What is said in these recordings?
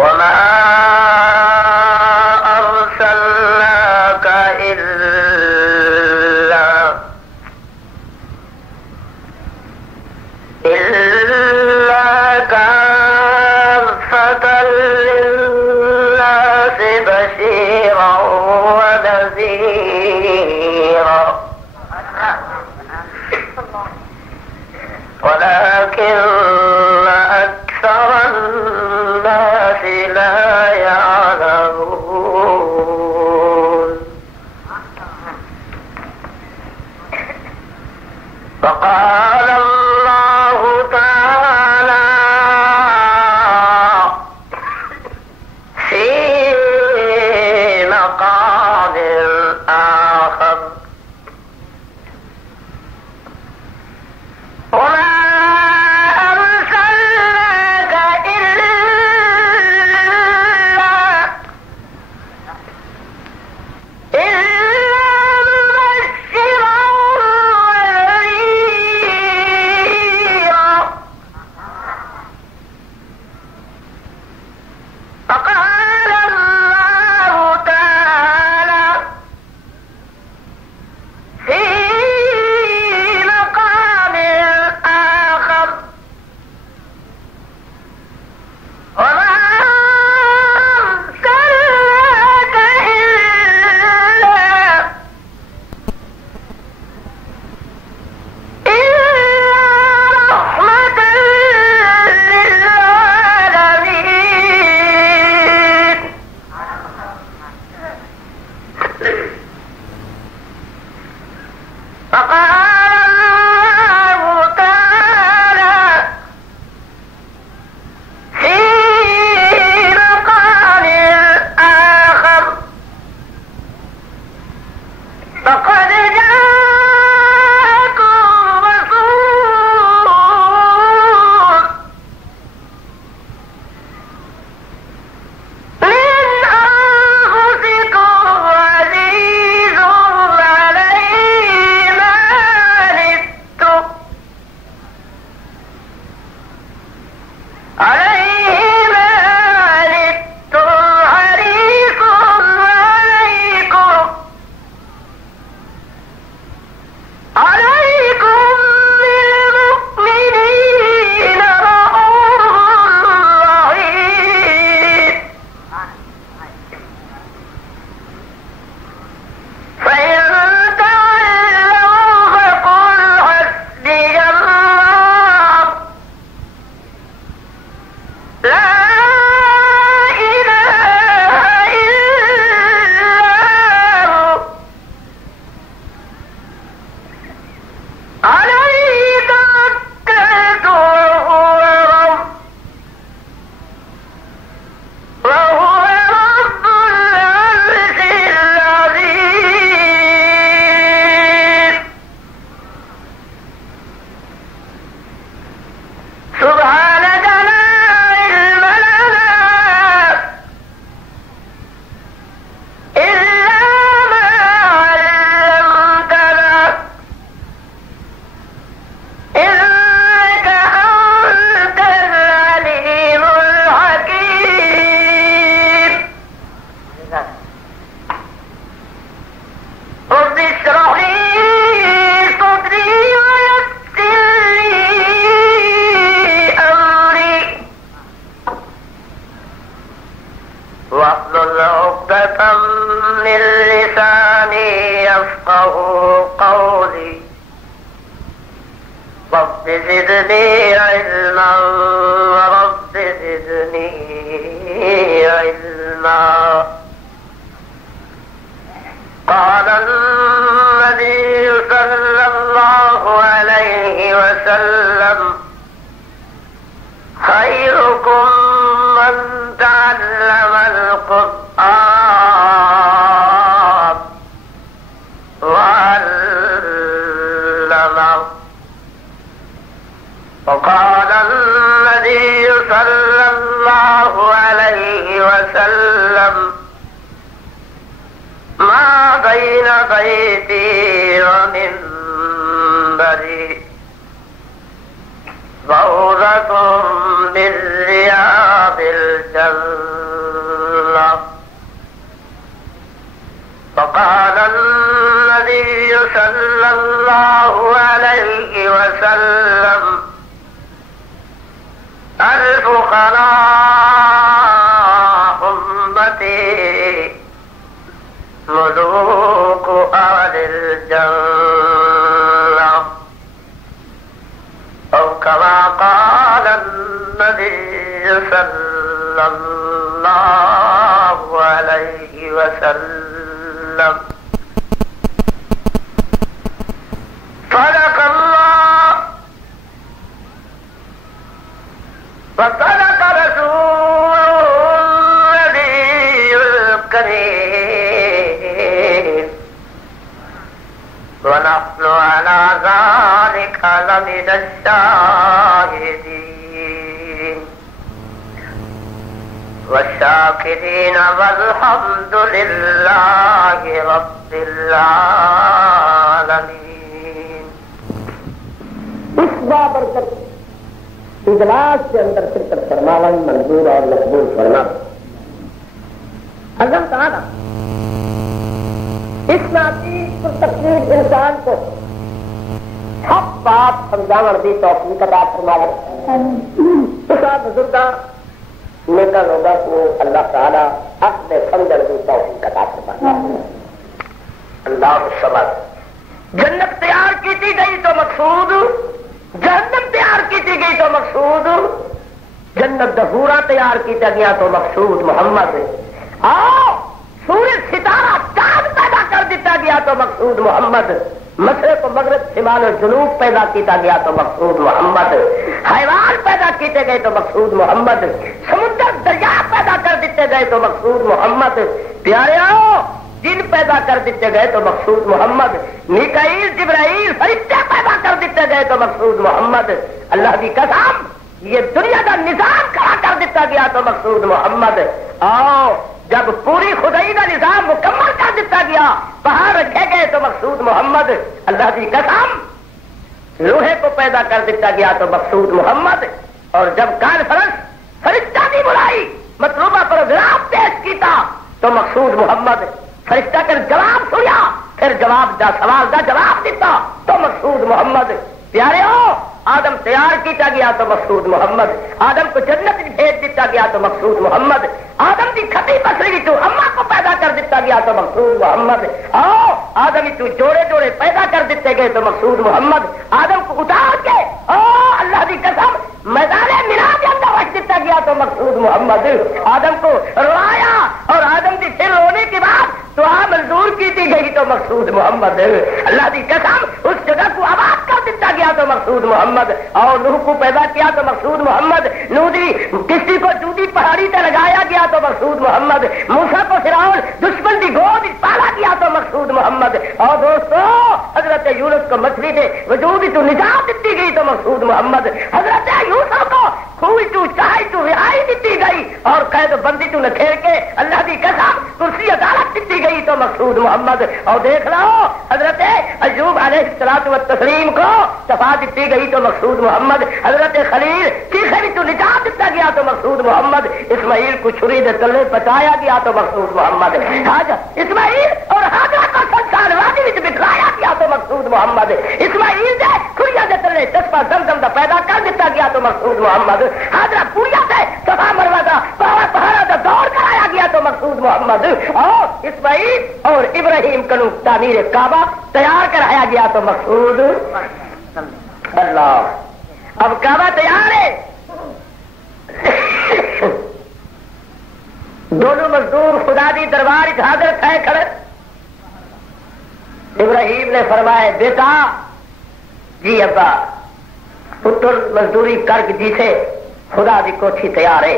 وما أرسلناك إلا كافة للناس بشيرا ونذيرا ولكن أكثر الناس لا يعلمون. فقال الله تعالى في مقام آخر: واحلل عقدة من لساني يفقهوا قولي. رب زدني علما رب زدني علما. قال النبي صلى الله عليه وسلم: خيركم من تعلم القرآن وعلمه. وقال النبي صلى الله عليه وسلم: ما بين بيتي ومنبري روضة من رياض الجنة. الله عليه وسلم الفقراء أمتي ملوك أهل الجنة أو كما قال النبي صلى الله عليه وسلم صدق الله وصدق رسوله النبي الكريم ونحن على ذلك لمن الشاهدين والشاكرين والحمد لله رب العالمين. اس بابرکت اجلاس کے اندر شرکت فرمانا منظور اور مقبول فرما. اللہ تعالیٰ اس ناطی تقریر انسان کو حق بات سمجھانے کی توفیق عطا فرمائے. اس بزرگاں نیکا لوگوں کو اللہ تعالیٰ اپنے سمجھنے کی توفیق عطا فرمائے. اللہ الصمد. جنت تیار کی گئی تو مقصود جہنم تیار کی گئی تو مقصود جنت دہورا تیار کیا گیا تو مقصود محمد. آؤ سورج ستارہ چاند پیدا کر دیتا گیا تو مقصود محمد. مشرق و مغرب شمال و جنوب پیدا کیا گیا تو مقصود محمد. حیوان پیدا کیے گئے تو مقصود محمد. سمندر دریا پیدا کر دیتے گئے تو مقصود محمد. پیاریو جن پیدا کر دیتے گئے تو مقصود محمد. میکائیل جبرائیل فرشتے پیدا کر دیتے گئے تو مقصود محمد. اللہ کی قسم یہ دنیا کا نظام کھڑا کر دیتا گیا تو مقصود محمد. آؤ جب پوری خدائی کا نظام مکمل کر دیتا گیا پہاڑ رکھے گئے تو مقصود محمد. اللہ کی قسم لوہے کو پیدا کر دیتا گیا تو مقصود محمد. اور جب کانفرنس فرشتہ کی بلائی مطلوبہ پروگرام پیش کیتا تو مقصود محمد. فرشتہ کر جواب سنیا پھر جواب دا سوال دا جواب دیتا تو مقصود محمد. پیارے ہو آدم تیار کیا گیا تو مقصود محمد. آدم کو جنت بھیج دیتا گیا تو مقصود محمد. آدم کی کھٹی پسری تو اما کو پیدا کر دیتا گیا تو مقصود محمد. آؤ آدم تو جوڑے جوڑے پیدا کر دیتے گئے تو مقصود محمد. آدم کو اتار کے اللہ کی قسم میدان مینا کے اندر رکھ دیتا گیا تو مقصود محمد. آدم کو روایا اور آدم کی پھر رونے کے بعد دعا منظور کی گئی تو مقصود محمد. اللہ کی قسم اس جگہ کو آباد کر دیتا گیا تو مقصود محمد. اور نوح کو پیدا کیا تو مقصود محمد. نوح دی کسی کو جودی پہاڑی سے لگایا گیا تو مقصود محمد. موسیٰ کو فرعون دشمن کی گود پالا کیا تو مقصود محمد. اور دوستو حضرت یونس کو مچھلی سے وجود تو نجات دیتی گئی تو مقصود محمد. حضرت یوسف کو خوئی تو چاہے تو رہائی دیتی گئی اور قید بندی تو نکھیر کے اللہ کی قسم کرسی عدالت دیتی گئی تو مقصود محمد. اور دیکھ لو حضرت ایوب علیہ الصلوۃ والتسلیم کو شفا دیتی گئی تو مقصود محمد. حضرت خلیل چیخے بھی تو نجات دیتا گیا تو مقصود محمد. اسماعیل کو چھری دے تلے بچایا گیا تو مقصود محمد. اسماعیل اور حاجرہ کو سنسار وادی وچ بٹھایا گیا تو مقصود محمد. اسماعیل دے کھڑیا دے تلے چشمہ زمزم دا پیدا کر دیتا گیا تو مقصود محمد. حاجرہ پوریا سے صفا مروہ دا پہاڑا دا دور کرایا گیا تو مقصود محمد. اور اسماعیل اور ابراہیم کنو تعمیر کعبہ تیار کرایا گیا تو مقصود اللہ. اب کعبہ تیار ہے. دونوں مزدور خدا دی دربار حاضر تھے کھڑے. ابراہیم نے فرمایا بیٹا جی ابا پتر مزدوری کر کے جیسے خدا دی کوٹھی تیار ہے.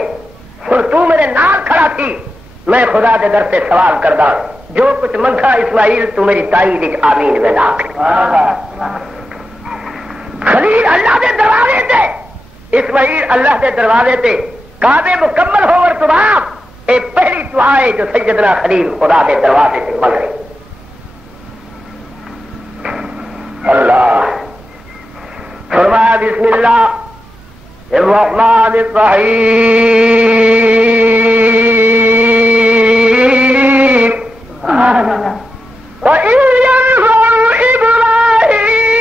اور تو میرے نال کھڑا تھی میں خدا دے در سے سوال کردہ جو کچھ منگا اسماعیل تو میری تائید آمین میں لاکھ. خلیل اللہ دے دروازے تے اسماعیل اللہ دے دروازے تے کعبے مکمل ہوور تو بعد اے پہلی دعا ہے جو سیدنا خلیل خدا دے دروازے سے مانگ رہے. اللہ فرمایا بسم اللہ الرحمن الرحیم وَإِذْ يَرْفَعُ إِبْرَاهِيمُ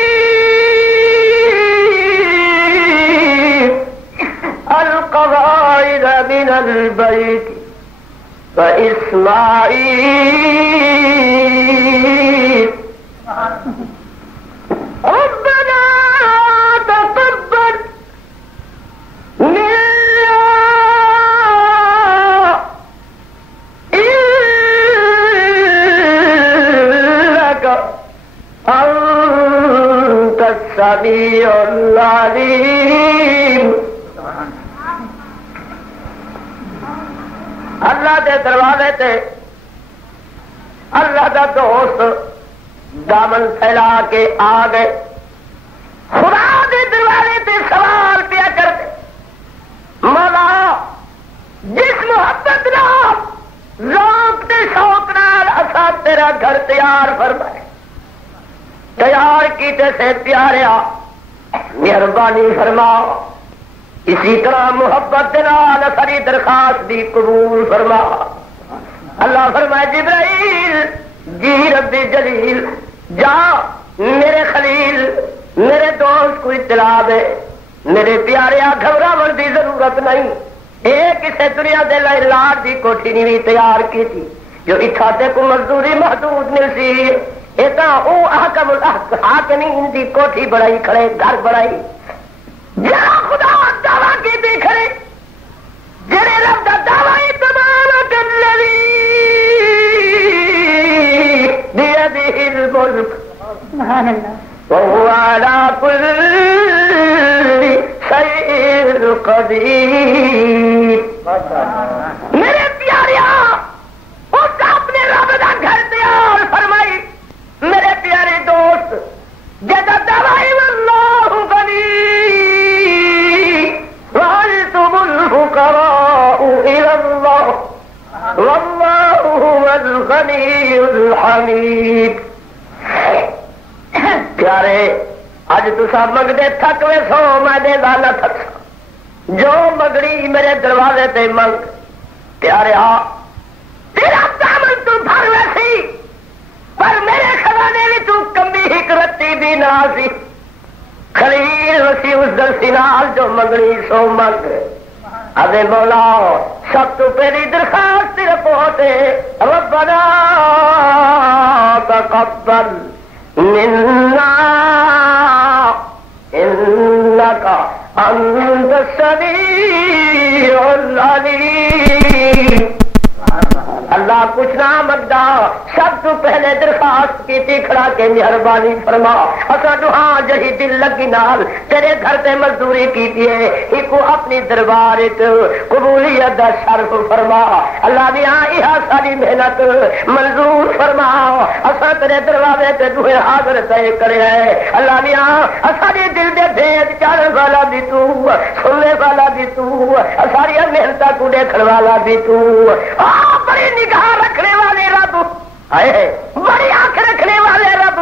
من البيت وإسماعيل ربنا تقبل منا إنك أنت السميع العليم. اللہ دے دروازے تے اللہ دا دوست دامن پھیلا کے آ گئے. خدا دے دروازے تے سوال پیا کرتے مولا جس محبت نال ذوق تے شوق نال اسا تیرا گھر تیار فرمائے تیار کیتے سے پیاریا مہربانی فرما اسی طرح محبت نال ساری درخواست دی قبول فرما. اللہ فرمائے جبرائیل جی ربی جلیل جا میرے خلیل میرے دوست کو اطلاع دے میرے پیاریا گھبراون دی ضرورت نہیں. ایک کسی دنیا دے لائے لاڑ دی کوٹھی نہیں تیار کی تھی جو اٹھاتے کو مزدوری محدود ملتی یہ تو وہ احکم الحاکمین دی کوٹھی بڑائی کھڑے گھر بڑائی جا خدا دعویٰ کی بھی کھڑے جڑے رب دا دعوی تبارک الذی بیدہ الملک سبحان اللہ وهو على كل شيء قدیر. میرے پیاریا اس اپنے رب دا گھر تیار فرمائی میرے پیارے دوست جدا دعوی واللہ غنی وانتم الفقراء الى اللہ واللہ هو الغنی الحمید. پیارے اج تسا مگدے تھک وے سو میں دے نہ تھک جو مگڑی میرے دروازے تے منگ پیارے تیرا دامن تو بھر ویسی پر میرے خزانے بھی تو کمی ہی کرتی بھی نہ سی. خلیل وسی اس درسی نال جو مگڑی سو منگ ابے مولا سب تو پہلی درخواست تیرے پہنچے ربنا تقبل منا انك انت السميع العليم. اللہ کچھ نہ مگدا سب تو پہلے درخواست کی تھی کھڑا کے مہربانی فرما اسا دعا جہی دل لگی نال تیرے گھر تے مزدوری کیتی ہے ایک اپنی دربار قبولیت دا شرف فرما. اللہ میاں یہ ساری محنت منظور فرما اسا تیرے دروازے تے دوے حاضر تے کرے ہے. اللہ میاں اسا دے دل دے بھید چارن والا بھی تو سننے والا بھی تو ساری محنتاں کو دیکھن والا بھی تو بڑی نگاہ رکھنے والے رب بڑی آنکھ رکھنے والے رب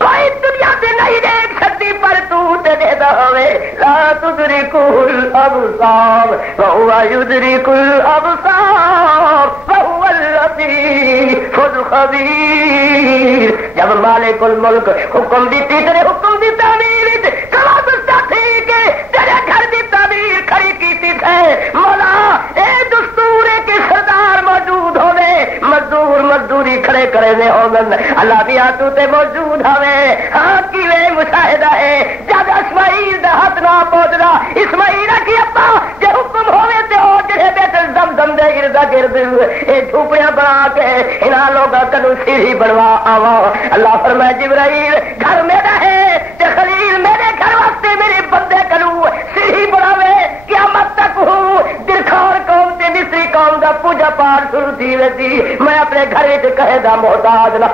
کوئی دنیا سے نہیں دیکھ سکتی پر تو دے دا ہوئے لا تدرکہ الابصار وہو یدرک الابصار وہو اللطیف الخبیر. جب مالک الملک حکم دیتی تیرے حکم دی تعمیر کلا دستا تھی کہ تیرے گھر دی تعمیر کھڑی کیتی تھے مولا اے دستور ہے کہ سردار موجود ہوئے مزدور مزدوری کھڑے کرے دے ہوگن. اللہ بھی تو تے موجود ہوئے ہاں کی وے مشاہدہ ہے جب اسماعیل دا ہاتھ نہ پہنچنا اسماعیل کی ابا جے حکم ہوئے تے او جڑے بیٹے زمزم دے اردا گرد اے جھوپڑیاں بنا کے انہاں لوگاں کنوں سیڑھی بنوا آوا. اللہ فرمائے جبرائیل گھر میرا ہے تے خلیل میرے گھر واسطے میرے بندے کنوں سیڑھی بناوے قیامت تک ہوں درخار قوم تے مصری قوم دا پوجا پاٹ شروع تھی ویسی میں اپنے گھر وچ کہے دا محتاج نہ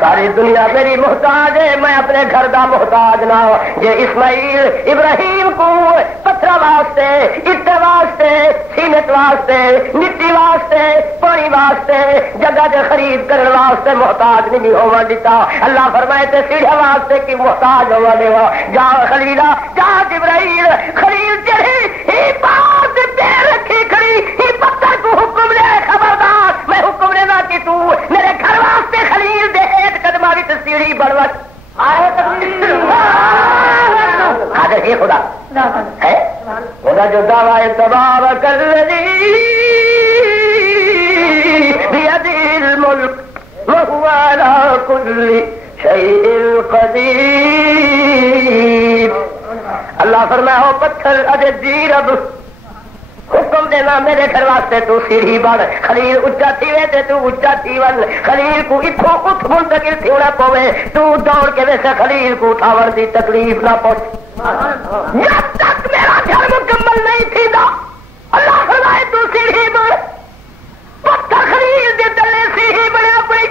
ساری دنیا میری محتاج ہے میں اپنے گھر دا محتاج نہ یہ اسماعیل ابراہیم کو پتھر واسطے اٹے واسطے سیمنٹ واسطے مٹی واسطے پانی واسطے جگہ دے خرید کرنے واسطے محتاج نہیں ہوا دیتا. اللہ فرمائے تے سیڑھا واسطے کی محتاج ہوا دے جا خلیلا جا جبرائیل خلیل چڑھی ہی بات دے رکھی کھڑی ہی پتھر کو حکم دے خبردار میں حکم دینا کہ تو میرے گھر واسطے خلیل دے ایک قدمہ بھی سیڑھی بڑھوت آئے تکلیف خدا ہے خدا جو دعویٰ ہے تبارک الذی بیدہ الملک وہو علی کل شیء قدیر. اللہ فرمایا ہو پتھر اجے جی رب حکم دینا میرے گھر واسطے تو سیڑھی بڑھ خلیل اچا تھی وے تے تو اچا تھی ون خلیل کو اتھوں اٹھ منتقل تھی ہونا پوے تو دوڑ کے ویسے خلیل کو اٹھاور دی تکلیف نہ پہنچ جب تک میرا گھر مکمل نہیں تھی دا اللہ فرمائے تو سیڑھی بڑھ پتھر خلیل دے تلے سیڑھی بڑھے پڑی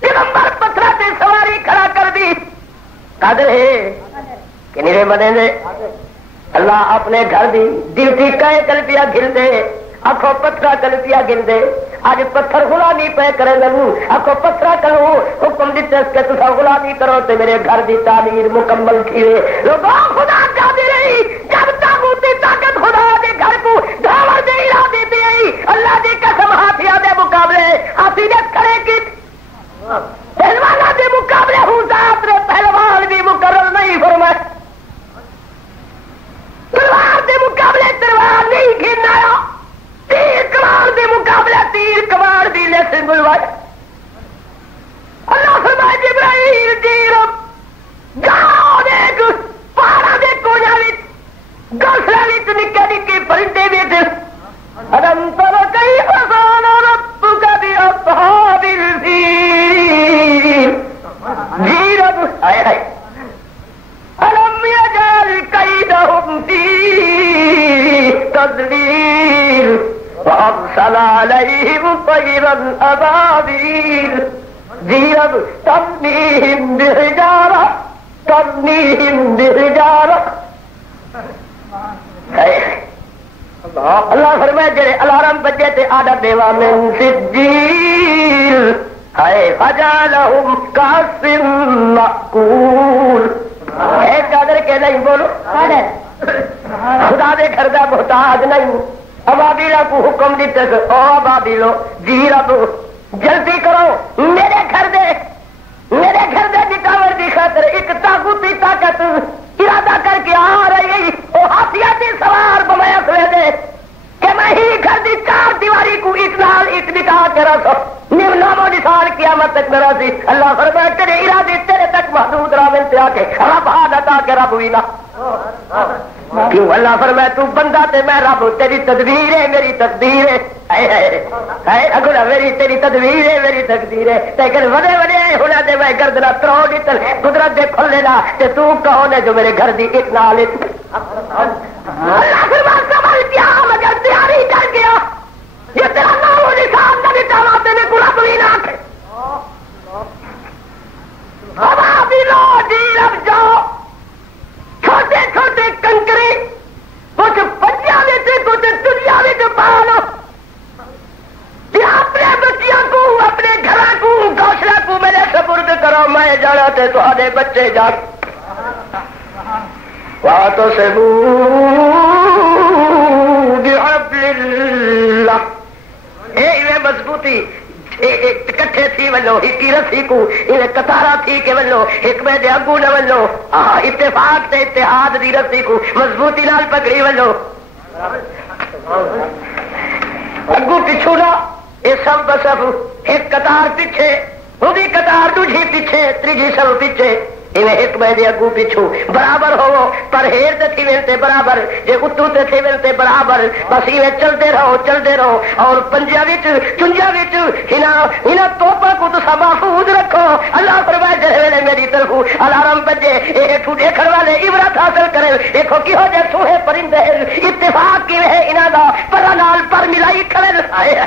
پیغمبر پتھرہ تے سواری کھڑا کر دی قادر ہے کہ نیرے بنے دے اللہ اپنے گھر دی ڈیوٹی کئے کلپیا گھل دے آخو پتھرا کلپیا گھل دے آج پتھر غلامی پہ کرے لگوں آخو پتھرا کرو حکم دیتے اس کے تصا غلامی کرو تے میرے گھر دی تعمیر مکمل کیے لوگوں خدا چاہتی رہی جب تاغوتی طاقت خدا دے گھر کو دھاور دے ارادے دے آئی اللہ دی قسم ہاتھیاں دے مقابلے ہاتھی دے کرے کی پہلوانا دے مقابلے ہوں ذات رے پہلوان بھی مقرر نہیں فرمائے تلوار دے مقابلے تلوار نہیں گھننا تیر کمار دے مقابلے تیر کمار دی لے سے ملوائے اللہ فرمائے جبرائیل جیرم جاؤ دیکھ پارا دے کوجا ویت گوسلہ ویت نکے نکے پرندے ویت ادم تر کئی فسان ربک بی اصحاب الفیل جیرم آئے آئے ألم يجعل كيدهم في تضليل وأرسل عليهم طيرا أبابيل ترميهم بحجارة اللہ فرمائے جڑے الارم بجے تے آڈا دیوا من سجیل ہے فجعلهم كعصف مأكول ایک قادر کے نہیں بولو خدا دے گھر دا محتاج نہیں ابابیلا کو حکم دیتے او ابابیلو جی رب جلدی کرو میرے گھر دے نکاور دی خاطر ایک طاقتی طاقت ارادہ کر کے آ رہی وہ ہاتھیاتی سوار بمایا سوے دے کہ میں ہی گھر دی چار دیواری کو ایک نال ایک نکاح کے رکھو نام و نثال قیامت تک میرا سی اللہ فرمائے تیرے ارادے تیرے تک محدود راول سے آ کے رب عادت آ کے رب ہوئی نا کیوں اللہ فرمائے تو بندہ تے میں رب تیری تدبیر ہے میری تقدیر ہے اگلا میری تیری تدبیر ہے میری تقدیر ہے لیکن وڈے وڈے ہونا دے میں گردنا ترو دیتل قدرت دے کھل لینا کہ تو کون ہے جو میرے گھر دی ایک نال اللہ فرمائے سمجھ کیا مگر تیاری کر گیا یہ تیرا نام و نشان نبی تعالیٰ تینے کو رب بھی نہ آکھے ابابیلو جی رب جاؤ چھوٹے چھوٹے کنکری کچھ بچیاں لیتے کچھ دنیا میں پالو یہ اپنے بچیاں کو اپنے گھر کو گوشلا کو میرے سپرد کرو میں جانا تے تو آدھے بچے جان وَاعْتَصِمُوا بِحَبْلِ اللَّهِ مضبوطی کٹھے تھی ولو ایک رسی کو انہیں قطارہ تھی کہ ولو ایک میں دے اگو نہ ولو اتفاق تے اتحاد دی رسی کو مضبوطی نال پکڑی ولو اگو پچھو نہ یہ سب بسب ایک قطار پیچھے وہی قطار دوجھی پیچھے تیجی سب پیچھے انہیں ایک میں دے اگو پیچھو برابر ہو پر ہیر تے تھی ملتے برابر جے اتو تے تھی ملتے برابر بس انہیں چلتے رہو اور پنجا وچ چنجا وچ انہاں توپا کو تو سب محفوظ رکھو اللہ فرمائے جڑے ویلے میری طرف الارم بجے اے ٹھو دیکھن والے عبرت حاصل کرے دیکھو کیہو جے سوہے پرندے اتفاق کیویں ہے انہاں دا پر نال پر ملائی کھڑے آئے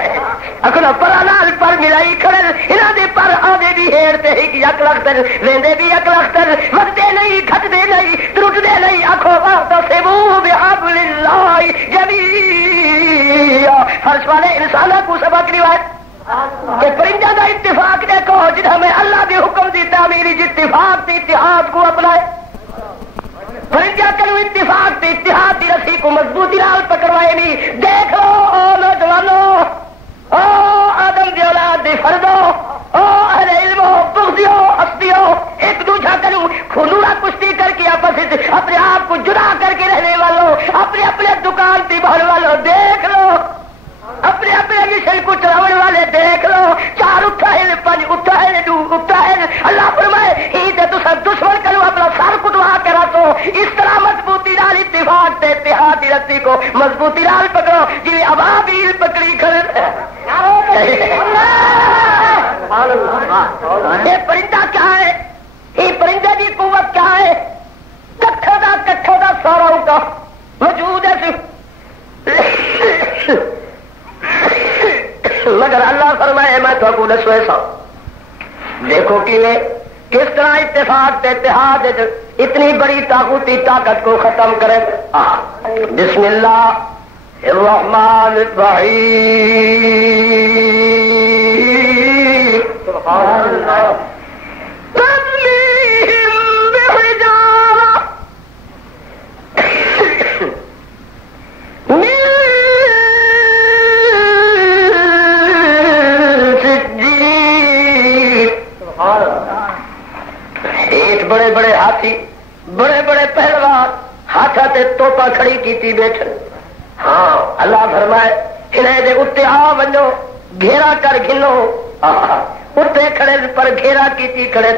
اکلا پر نال پر ملائی کھڑے انہاں دے پر آدے بھی ہیر تے ایک یک لخت ویندے بھی یک لخت وقتے نہیں کھٹتے نہیں ٹوٹتے نہیں آخو واعتصموا بحبل اللہ جمیعا فرش والے انسانوں کو سبق روایت کہ پرندہ کا اتفاق دیکھو جنہیں میں اللہ کے حکم دی تعمیری اتفاق سے اتحاد کو اپنائے پرندہ کرو اتفاق سے اتحاد کی رسی کو مضبوطی نال پکڑوائے نہیں دیکھ لو او نوجوانوں او آدم دی اولاد دی فردو او اہل علم بغضیو ہستیو ایک دوسرا کروں خلوڑا کشتی کر کے آپس اپنے آپ کو جدا کر کے رہنے والوں ہاتھ رسی کو مضبوطی نال پکڑو جی ابابیل پکڑی کھڑے. یہ پرندہ کیا ہے؟ یہ پرندے کی قوت کیا ہے؟ کٹھوں کا سارا کا موجود ہے مگر اللہ فرمائے میں تو دسو ایسا دیکھو کہ کس طرح اتفاق تے اتحاد اتنی بڑی طاقتی طاقت کو ختم کرے. بسم اللہ الرحمن الرحیم. سبحان اللہ. بڑے بڑے ہاتھی بڑے بڑے پہلوان ہاتھ توپا کھڑی کی بیٹھ. ہاں اللہ فرمائے انہیں دے اتنے آ بنو گھیرا کر گنو. اتنے کھڑے پر گھیرا کی کھڑے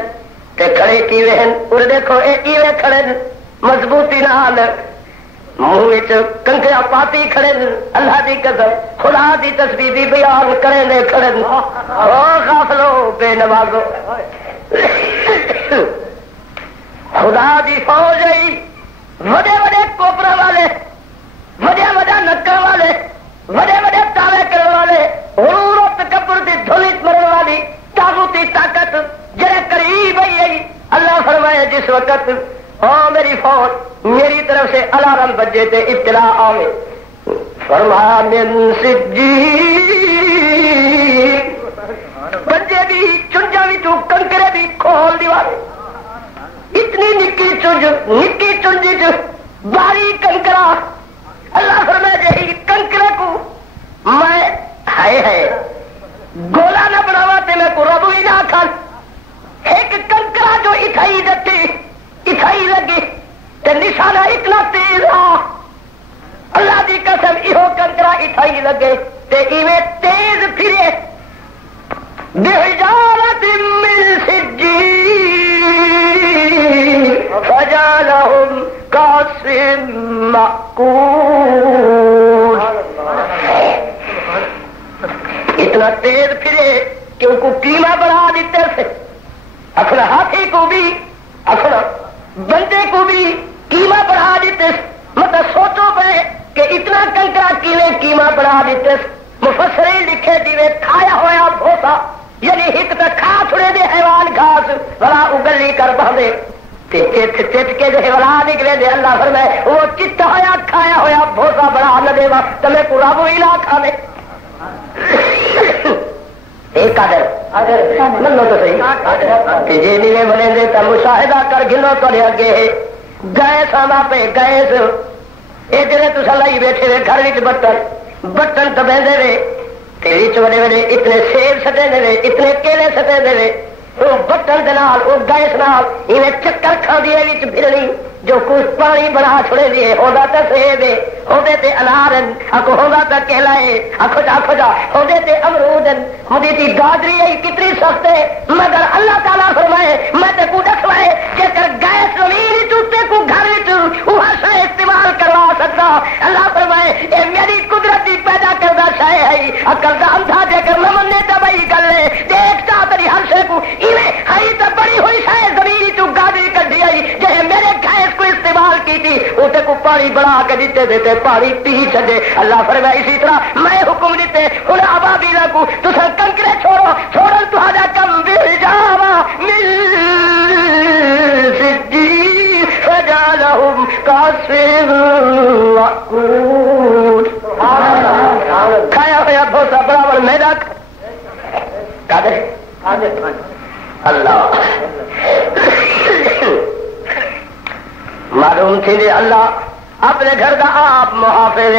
تے کھڑے کی وہن اور دیکھو ایویں کھڑے مضبوطی نال منہ کنکرا پاتی کھڑے. اللہ دی قسم خدا دی تسبیح دی بیان کرے نے کھڑے. او غافلو بے نوازو خدا دی فوج آئی وڈے وڈے کوپرا والے وڈیا وڈا نکا والے وڈے وڈے تالے کرنے والے غرور و تکبر دی دھولی مرنے والی طاغوتی طاقت جڑے قریب آئی. اللہ فرمائے جس وقت میری فوج میری طرف سے الارم بجے تے اطلاع آئے فرمایا من سجی بجے بھی چنجا بھی کنکرے بھی کھول دیوارے. اتنی نکی چنجی باری کنکرا. اللہ فرمائے جی کنکرے کو میں ہے گولا نہ بناوا تے میں کو رب ہی نہ کھان. ایک کنکرا جو اٹھائی دتی اٹھائی لگی تے نشانہ اتنا تیز آ. اللہ دی قسم ایہو کنکرا اٹھائی لگے تے ایویں تیز پھرے بحجارت من سجیل فجعلهم كعصف مأكول. اتنا تیز پھرے کہ ان کو قیمہ بنا دیتے تھے. اپنا ہاتھی کو بھی اپنا بندے کو بھی قیمہ بڑھا دیتے. مطلب سوچو پہ کہ اتنا کنکرا قیمہ بڑھا دیتے. مفسرین لکھے دیوے کھایا ہوا بھوسا یعنی ایک تو کھا چھڑے دے حیوان گھاس بلا اگلی کر بہدے چٹ کے جو ولا نکلے دے. اللہ فرمائے وہ چٹ ہوا کھایا ہوا بھوسا بڑا نہ دے وا تمہیں پورا وہ علا کھا دے. ایک منو تو صحیح جی نیوے بنے دے تو مشاہدہ کر گنو کرے اگے گیس آنا پہ گیس یہ جڑے تصا لائی بیٹھے ہوئے گھر بٹن دبے دے تیری چوڑے ویلے اتنے سیب سٹے دے اتنے کیلے سٹے دے وہ بٹن دے نال وہ گیس نال انہیں چکر کھا دیے وچ پھرنی جو کچھ پانی بنا چھوڑے دیے ہودا تے سیب ہے ہوندے تے انار ہیں اکو ہوندا تے کیلا ہے اکو جا ہوندے تے امرود ہیں ہوندی تی گاجری ہے کتنی سخت ہے. مگر اللہ تعالیٰ فرمائے میں تے کو دکھوائے کہ کر گیس زمین چوتے کو گھر وچ وہ سے استعمال کروا سکتا. اللہ فرمائے اے میری قدرت دی پیدا کردہ شے ہے. عقل دا اندھا جے کر نہ مننے تے بھائی گل ہے دیکھ تا تیری ہر شے کو ایویں ہئی تے بڑی ہوئی شے زمین چ گاجری کڈی آئی جے میرے گیس کو استعمال کی تھی اسے کو پانی بنا کے دیتے دیتے پانی پی چھڈے. اللہ فرمائے اسی طرح میں حکم دیتے ہن ابابیلا کو تساں کنکرے چھوڑو چھوڑن تہاڈا کم بھی جاوا مل سجی فجعلهم كعصف مأكول. کھایا ہوا بھوسا برابر میدا اللہ معلوم تھی اللہ اپنے گھر کا آپ محافظ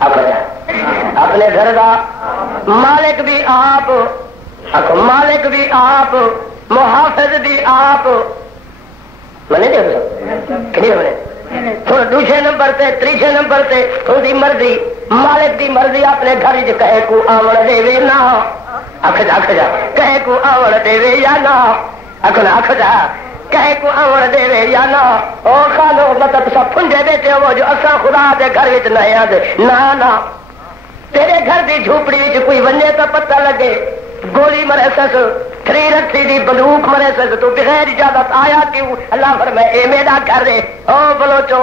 اپنے گھر کا مالک بھی آپ محافظ بھی آپ بنے بنے دوسرے نمبر سے تیسرے نمبر سے تھوڑی مرضی مالک دی مرضی اپنے گھر چ کہے کو آوڑ دے نہ آخ جا کہے کو آوڑ دے یا نہ آخ جا کہے کو آمن دے یا نہ او خالو مطلب سب پھنجے بیٹھے ہو جو اساں خدا دے گھر وچ نہ آندے نہ تیرے گھر دی جھوپڑی وچ کوئی ونجے تو پتہ لگے گولی مرے سس 380 دی بندوق مرے سس تو بغیر اجازت آیا کیوں اللہ فرمائے اے میرا گھر ہے او بلوچو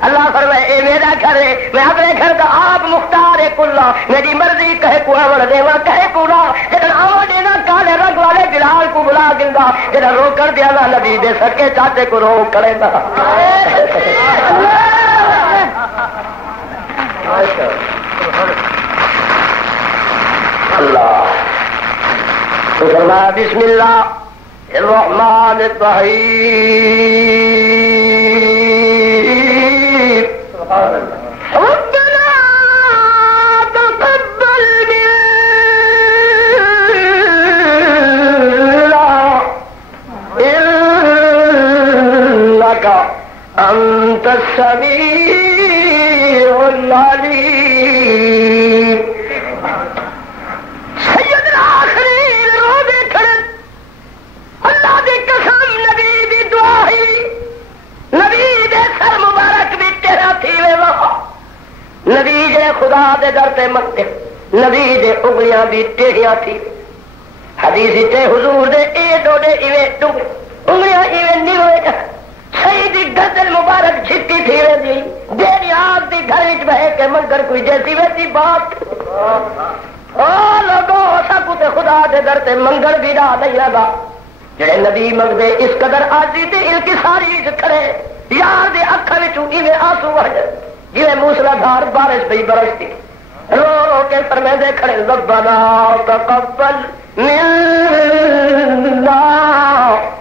اللہ فرمائے اے میرا گھر ہے میں اپنے گھر کا آپ مختار کلا میری مرضی کہے کو آوڑ دیوا کہے کو نہ جدن آوڑ دینا کالے رنگ والے بلال کو بلا گندا جدن رو کر دیا نا نبی دے سکے چاچے کو رو کرے گا اللہ بسم اللہ الرحمن الرحیم ربنا تقبل منا انك انت السميع العليم نبی جے خدا دے در تے متے نبی دے انگلیاں بھی ٹیڑھیاں تھی حدیث تے حضور دے اے ڈوڈے ایویں ڈنگے انگلیاں ایویں نیوے سیدی گردن مبارک چھٹی تھی ویندی دیری آگ دی گھر وچ بہے کے منگر کوئی جیسی ویسی بات او لوگو سکو تے خدا دے در تے منگل بھی راہ نہیں لگا جڑے نبی منگدے اس قدر آجی تے انکساری کھڑے یار دے اکھاں وچوں ایویں آنسو وہ جی موسلا دھار بارش پہ برستی رو رو کے فرمیندے کھڑے ربنا تقبل منا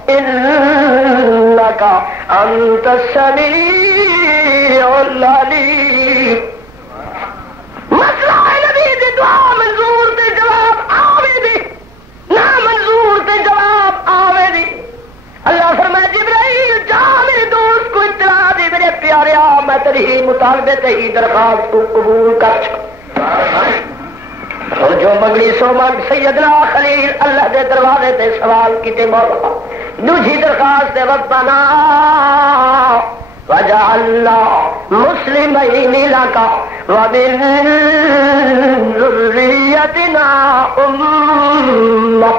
انک انت السمیع العلیم مسئلہ نبی دی دعا منظور تے جواب آوے دی نہ منظور تے جواب آوے دی اللہ فرمائے جبرائیل جا میرے دوست کو اطلاع دے میرے پیارے میں تیری مطالبے تے ہی درخواست کو قبول کر چکا اور جو منگلی سو منگ سیدنا خلیل اللہ دے دروازے تے سوال کیتے مولا دوسری درخواست ربنا وجعلنا مسلمین لک ومن ذریتنا امة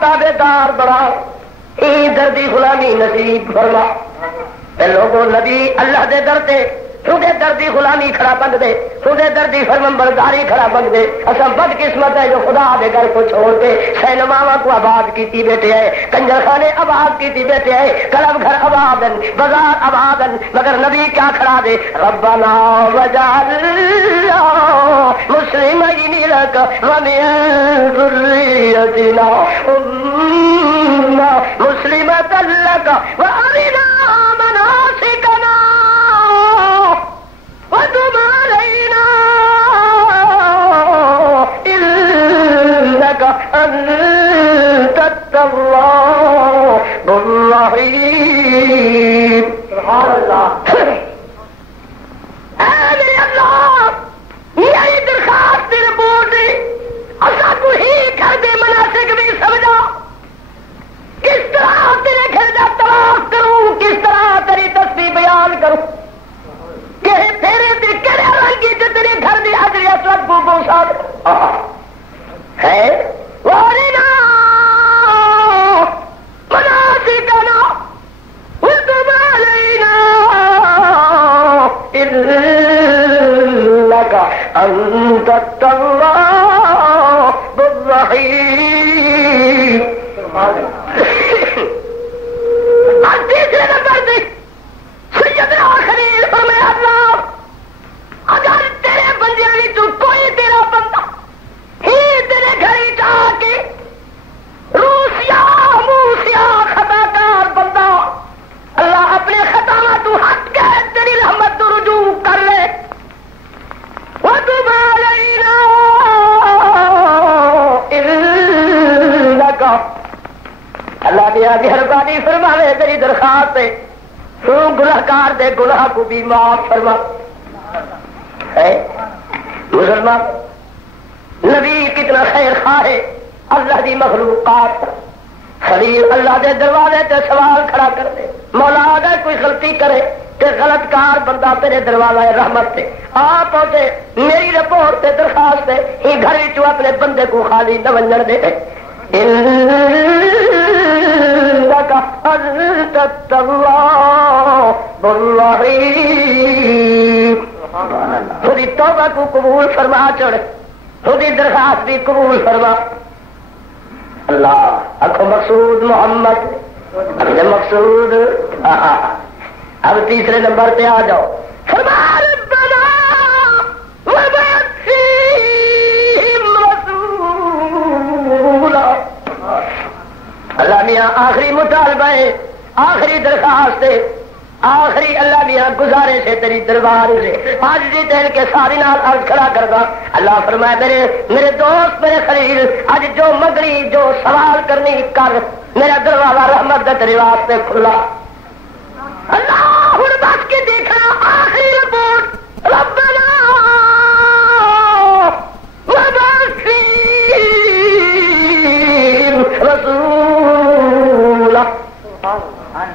تابے دار بڑا دردی غلامی نصیب فرما لوگوں نبی اللہ دے درتے سوڈے دردی غلامی کھڑا بن دے سوڈے دردی فرمانبرداری کھڑا بن دے اصل بد قسمت ہے جو خدا دے گھر کو چھوڑ کے سینماوا کو آباد کیتی بیٹھے ہے کنجر خانے آباد کیتی بیٹھے ہے کلب گھر آبادن بازار آبادن مگر نبی کیا کھڑا دے ربنا وجعلنا مسلمین لک ومن ذریتنا امة مسلمة لک وارنا مناسکنا وتب علينا إنك أنت التواب الرحيم سبحان الله آمين الله یہی درخواست تیرے بول دی اصا کو ہی گھر دے مناسک بھی سمجھا کس طرح تیرے گھر کا طواف کروں کس طرح تیری تسبیح بیان کروں تیرے کہڑے رنگی جو تیرے گھر کی حضری اسود کو بوساد ہے وارنا مناسکنا وتب علینا انک انت التواب الرحیم تیسرے نمبر پہ سیدنا خلیل فرمائے اللہ اگر تیرے بندیاں تو کوئی تیرا بندہ ہی تیرے گھر جا کے روسیا موسیا خطا کار بندہ اللہ اپنے خطا تو ہٹ کے تیری رحمت تو رجوع کر لے وتب علینا انک اللہ دیا مہربانی فرماوے تیری درخواست ہے تو گناہگار دے گناہ کو بھی معاف فرما ہے مسلمان نبی کتنا خیر خواہ ہے اللہ دی مخلوقات خلیل اللہ دے دروازے تے سوال کھڑا کر دے مولا اگر کوئی غلطی کرے کہ غلط کار بندہ تیرے دروازہ رحمت سے آ پہنچے میری رپورٹ تے درخواست ہے ہی گھر وچ اپنے بندے کو خالی نہ ونجن دے انک انت التواب الرحیم خودی توبہ کو قبول فرما چڑھ خودی درخواست بھی قبول فرما اللہ اکھو مقصود محمد اپنے مقصود اب تیسرے نمبر پہ آ جاؤ فرما ربنا وبعث فیہم رسولا اللہ میاں آخری مطالبہ ہے آخری درخواست ہے آخری اللہ میاں گزارش ہے تیری دربار سے آج جی دل کے ساری نال عرض کھڑا کردا اللہ فرمائے میرے دوست میرے خلیل آج جو مگری جو سوال کرنی کر میرا دروازہ رحمت دا تیرے واسطے کھلا اللہ ہن بس کے دیکھا آخری رپورٹ ربنا وبعث فیہم رسولا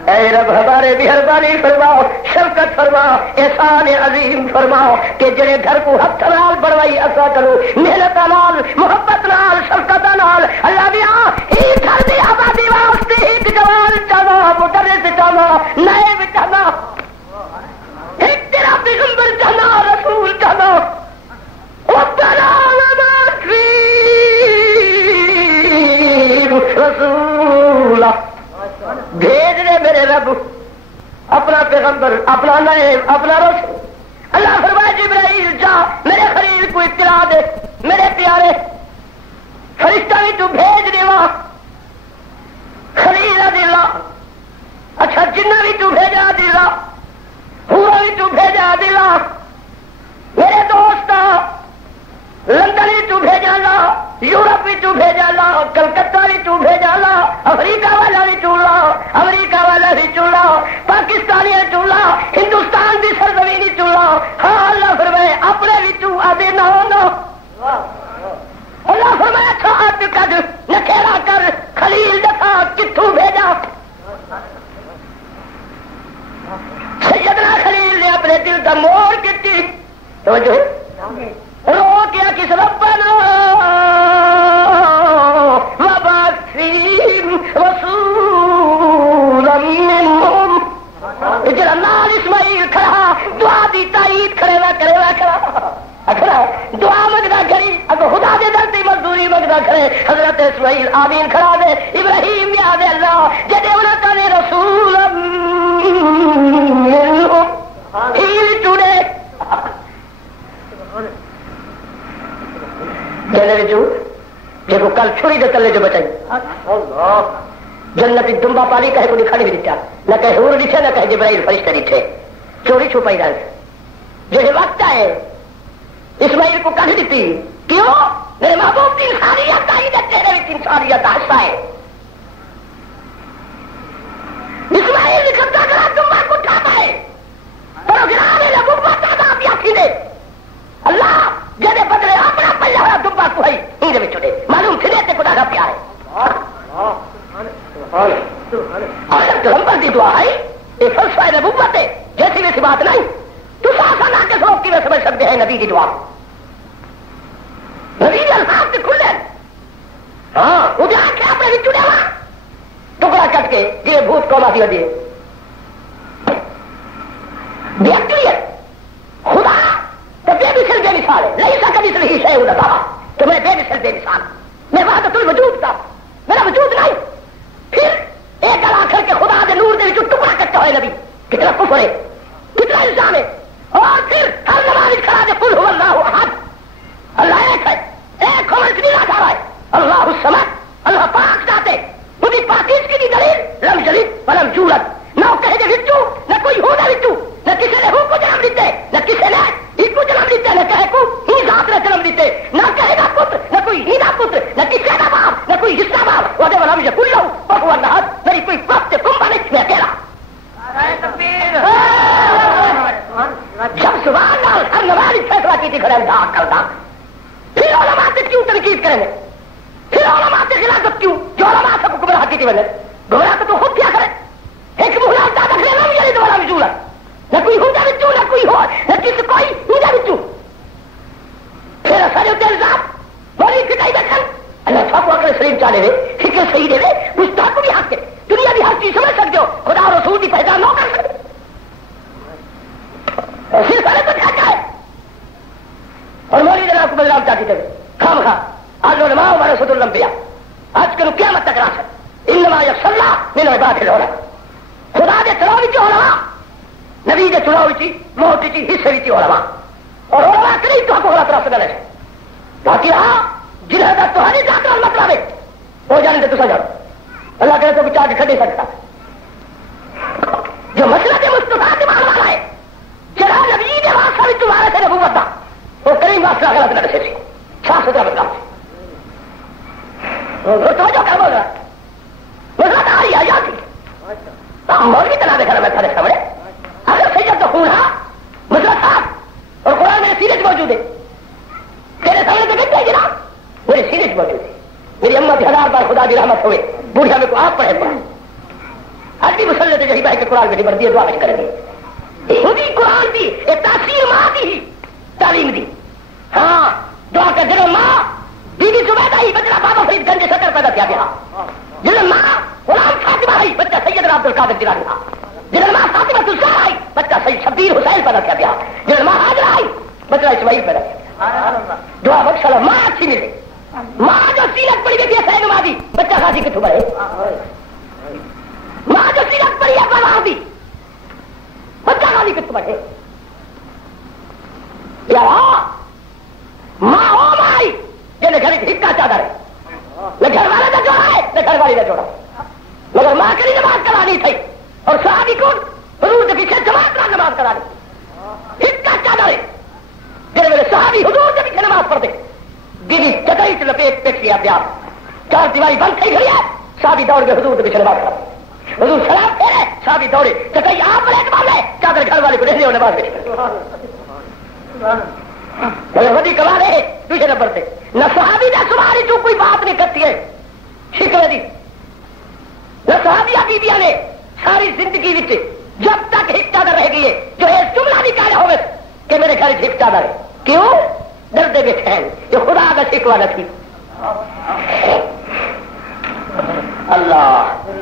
اے رب ہمارے مہربانی فرماؤ شفقت فرماؤ احسان عظیم فرماؤ کہ جڑے گھر کو ہاتھ نال بنوائی اسا کرو محنت نال محبت نال شفقت نال اللہ دیا ہی گھر دی آبادی واسطے ایک جوان چاہنا مدرس چاہنا نائب چاہنا ایک تیرا پیغمبر چاہنا رسول چاہنا ربنا وبعث فیہم رسولا بھیج دے میرے رب اپنا پیغمبر اپنا نائب اپنا رسول اللہ فرمائے جبرائیل جا میرے خلیل کو اطلاع دے میرے پیارے فرشتہ بھی تو بھیج دے وہاں خلیل دلا اچھا جنہ بھی تو بھیجا دلا پورا بھی تو بھیجا دلا میرے دوست لندن بھی تو بھیجا لا یورپ بھی تو بھیجا لا کلکتہ بھی تو بھیجا لا افریقہ والا بھی تو لا امریکہ والا بھی تو لا پاکستانی تو لا ہندوستان کی سرزمین تو لا ہاں اللہ فرمائے اپنے بھی تو آدھے نہ ہونا اللہ فرمائے کھاد کر نکھیرا کر خلیل دکھا کتوں بھیجا سیدنا خلیل نے اپنے دل کا مور کی توجہ رو کیا کس ربنا وبعث فیہم رسولا منہم جڑا نال اسماعیل کھڑا دعا دی تائید کرے وا کھڑا دعا منگدا کھڑی اگو خدا دے در تے مزدوری منگدا کھڑے حضرت اسماعیل آمین کھڑا دے ابراہیم یا دے اللہ جدے انہاں تے رسول منہم ہیل چڑے جو کل چھری دے تلے جو بچائی جنتی دمبا پالی کہے کو دکھانے بھی دیتا نہ کہے حور دکھے نہ کہے جبرائیل فرشتہ دکھے چوری چھپائی رہا جو وقت آئے اسماعیل کو کہہ دیتی کیوں میرے محبوب کی انسانیت آئی نہ تیرے بھی انسانیت آسا ہے اسماعیل کرتا کرا دمبا کو اٹھاتا ہے پروگرام نبوت آداب یاسی نے اللہ جدے بدلے اپنا پلے ہوا دمبا کو ہے ہی دے چھوڑے معلوم تھے تے کو ڈاگا پیار ہے آخر پیغمبر دی دعا ہے یہ فلسفہ نبوت ہے جیسی ویسی بات نہیں تو آسان آ کے سوک کی میں سمجھ سکتے ہیں نبی کی دعا نبی کے الفاظ سے کھل ہے ہاں مجھے آ کے اپنے بھی چڑے ہوا ٹکڑا کٹ کے یہ بھوت کو معافی دیے خدا تو بے مثل بے مثال ہے نہیں سا کبھی سے ہی شے ہوتا تو میں بے مثل بے مثال میں وحدت الوجود تھا میرا وجود نہیں پھر ایک گل آخر کے خدا دے نور دے وچوں ٹکڑا کٹا ہوئے نبی کتنا کفر ہے کتنا الزام ہے اور پھر ہر نماز کھڑا دے قل هو اللہ احد اللہ ایک ہے ایک ہونے کی نہ ہے اللہ الصمد اللہ پاک ذات ہے وہ پاکیزگی کی دلیل لم یلد ولم یولد نہ کہے دے وچوں نہ کوئی ہو نہ وچوں نہ کسی نے ہو کو جنم دیتے نہ کسی نے ایک کو جنم دیتے نہ کہے کو ہی ذات نے جنم دیتے نہ کہے گا پتر نہ کوئی ہی نہ پتر نہ کسی کا باپ نہ کوئی حصہ باپ وہ دے ولم یکن له وهو احد میری کوئی وقت تم بنے میں اکیلا کریں گے. پھر علماء کے خلافت کیوں؟ جو علماء سب کو گمراہ کی تھی بنے گمراہ تو خود کیا کرے. ایک محلہ زیادہ کھڑے نہیں یعنی دوبارہ وجود ہے نہ کوئی ہوتا بچوں نہ کوئی ہو نہ کسی کوئی ہوتا بچوں. پھر سارے اتنے الزام بڑی کٹائی بیٹھن اللہ صاحب کو اگر سلیم چالے دے فکر صحیح دے دے مستحق کو بھی حق ہے. دنیا بھی ہر چیز سمجھ سکتے ہو خدا اور رسول کی پہچان نہ کر سکتے. پھر سارے تو کیا ہے اور مولی جناب کو بدلاؤ چاہتی تھے خام خواہ آج علماء ہمارے سد الانبیاء آج کل قیامت تک راس ہے انما یخشی اللہ من عباده العلماء. خدا دے چناؤ وچ علماء نبی دے چناؤ وچ موت وچ حصے وچ علماء اور علماء کریم تو کو غلط راستہ لے باقی ہاں جنہاں دا تہاڈی ذات نال مطلب ہے وہ جانے تے تساں جاؤ اللہ کرے تو بچا کے کھڑ نہیں سکتا. جو مسئلہ کے مصطفیٰ کے مان والا ہے جڑا نبی دے واسطے وچ تمہارے سے نبوت دا وہ کریم واسطہ غلط نہ دسے سی صاف ستھرا بتا وہ تو جو کر بول رہا مسئلہ تو آئی آیا تھی مولوی طرح دیکھا میں تھارے سامنے اگر سید تو خون ہاں مسئلہ صاحب اور قرآن میرے سینے موجود ہے تیرے سامنے تو کہتے ہیں جناب میرے سینے موجود ہے. میری اماں کی 1000 بار خدا کی رحمت ہوئے بوڑھیا میں کو آپ پڑھے پڑھا آج بھی مسلے تھے جہی بھائی کے قرآن میں بڑھتی ہے دعا میں کریں گے خودی قرآن دی ایک تاثیر ماں دی تعلیم دی. ہاں دعا کر جنہوں ماں بی بی زبیدہ ہی بچہ بابا فرید گنج شکر پیدا کیا گیا. جنہوں ماں غلام فاطمہ ہی بچہ سید عبد القادر جیلانی تھا. جنہوں ماں فاطمہ الزہرا آئی بچہ سید شبیر حسین پیدا کیا گیا. جنہوں ماں حاجرہ آئی بچہ اسماعیل پیدا کیا. دعا بخش اللہ ماں اچھی ملے ماں جو سیرت پڑھی گئی ہے سید مادی بچہ غازی کتوں بڑھے. ماں جو سیرت پڑھی ہے غازی بچہ غازی کتوں بڑھے. ماں او مائی جنہیں گھر ہکا چادر ہے نہ گھر والے کا جوڑا ہے نہ گھر والی کا جوڑا مگر ماں کے لیے نماز کرانی تھی اور صحابی کو حضور کے پیچھے جماعت کا نماز کرانی ہکا چادر ہے جنہیں میرے صحابی حضور کے پیچھے نماز پڑھتے گری چٹائی سے لپیٹ پیٹ کیا پیار 4 دیواری بند کھئی کھڑی ہے صحابی دوڑ کے حضور کے پیچھے نماز کرتے حضور سلام پھیرے صحابی دوڑے چٹائی آپ بریک مار لے چادر گھر والے کو دیکھنے اور نماز مگر ودی کما رہے دوسرے نمبر سے نہ صحابی نے سواری جو کوئی بات نہیں کرتی ہے شکر دی نہ صحابیہ بیبیاں نے ساری زندگی وچ جب تک ایک چادر رہ گئی ہے جو ہے جملہ نکالا ہوئے کہ میرے گھر ایک چادر ہے. کیوں ڈردے میں ٹھہر یہ خدا کا شکوا نہ تھی. اللہ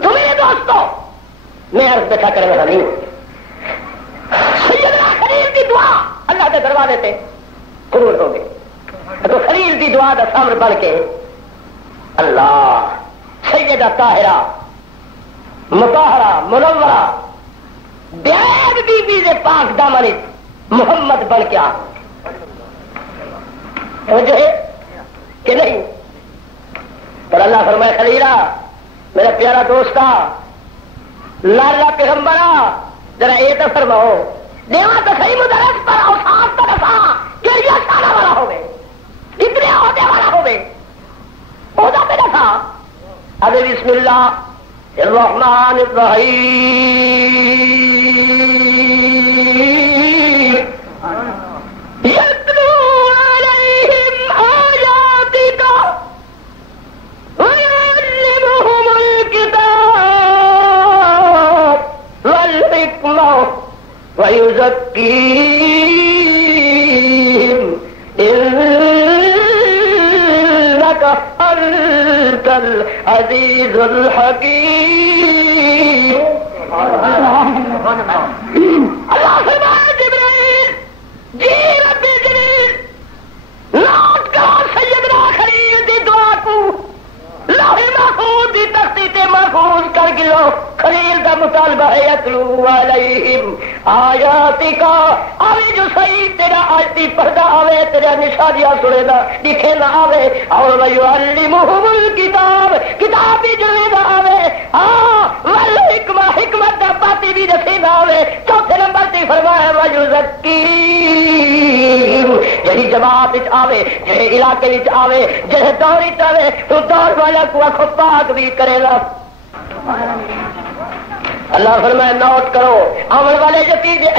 تمہیں دوستو میں عرض بیٹھا کرنے والا نہیں ہوں. سیدنا خلیل کی دعا اللہ کے دروازے پہ قبول ہو گئی تو خلیل کی دعا کا سامر بن کے اللہ سیدہ طاہرہ مطہرہ منورہ بیگ بی بی سے پاک دامن محمد بن کے آ جو ہے کہ نہیں. پر اللہ فرمائے خلیلہ میرا پیارا دوستا لالا پیغمبرا ذرا یہ تو فرماؤ دیوا تو صحیح مدرس پر اوساف تو رسا کہ یہ سارا والا ہوئے اتنے عہدے والا ہوئے عہدہ پہ رسا. اب بسم اللہ الرحمن الرحیم یتلو علیہم آیاتک ویعلمہم الکتاب والحکمہ وَيُزَكِّيهِمْ إِنَّكَ أَنْتَ الْعَزِيزُ الْحَكِيمُ. اللہ فرمائے جبرائیل جی رب جلیل لوٹ کرو سیدنا خلیل دی دعا کو لوح محفوظ دی تختی تے محفوظ کر گلو. خلیل دا مطالبہ ہے یتلو علیہم آیاتکا آوے جو صحیح تیرا آیتی پردہ آوے تیرا نشانیاں سنے دا دکھے نہ آوے اور ویعلمہم الکتاب کتاب بھی جلے نہ آوے والحکمہ حکمت دا پاتی بھی دسی نہ آوے. چوتھے نمبر تے فرمایا ویزکیہم یہی جماعت وچ آوے جہے علاقے وچ آوے جہے دور وچ آوے تو دور والا کو آنکھوں پاک بھی کرے گا. اللہ فرمایا نوٹ کرو آنے والے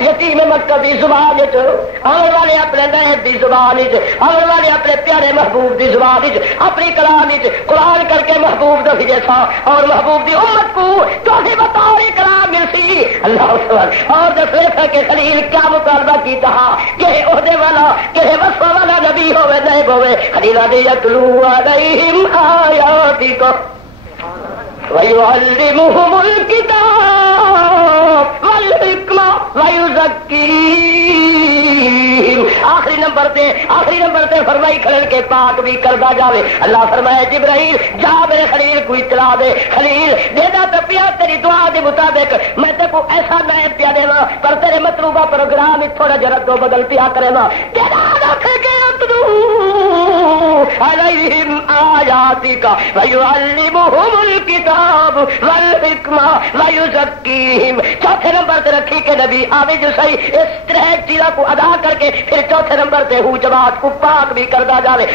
یتیم مکہ دی زبان آنے والے اپنے نیب دی زبان آنے والے اپنے پیارے محبوب دی زبان اپنی کلام قرآن کر کے محبوب دس جیسا اور محبوب دی امت کو تو بطور کلام ملسی اللہ اکبر اور دسے تھا کہ خلیل کیا مطالبہ کیتا کہ عہدے والا کہ وصف والا نبی ہوئے نیب ہوئے خلیل دی یتلو علیہم آیاتی کو وَيُعَلِّمُهُمُ الْكِتَابَ وَالْحِكْمَةَ وَيُزَكِّيهِمْ آخری نمبر تے فرمائی خلیل کے پاک بھی کردا جاوے اللہ فرمائے جبرائیل جا میرے خلیل کو اطلاع دے خلیل دینا تو پیا تیری دعا دے مطابق میں تے کو ایسا نائب پیا دے پر تیرے مطلوبہ پروگرام تھوڑا جرد و بدل پیا کرے گا تیرا رکھ کے اتلو علیہم آیاتی کا وَيُعَلِّمُهُمُ الْكِتَابَ وَالْحِكْمَةَ وَيُزَكِّيهِمْ چوتھے نمبر تے رکھی کہ نبی آوے جو صحیح اس طرح چیزوں کو ادا کر کے پھر چوتھے نمبر تے ہو جماعت کو پاک بھی کردا جاوے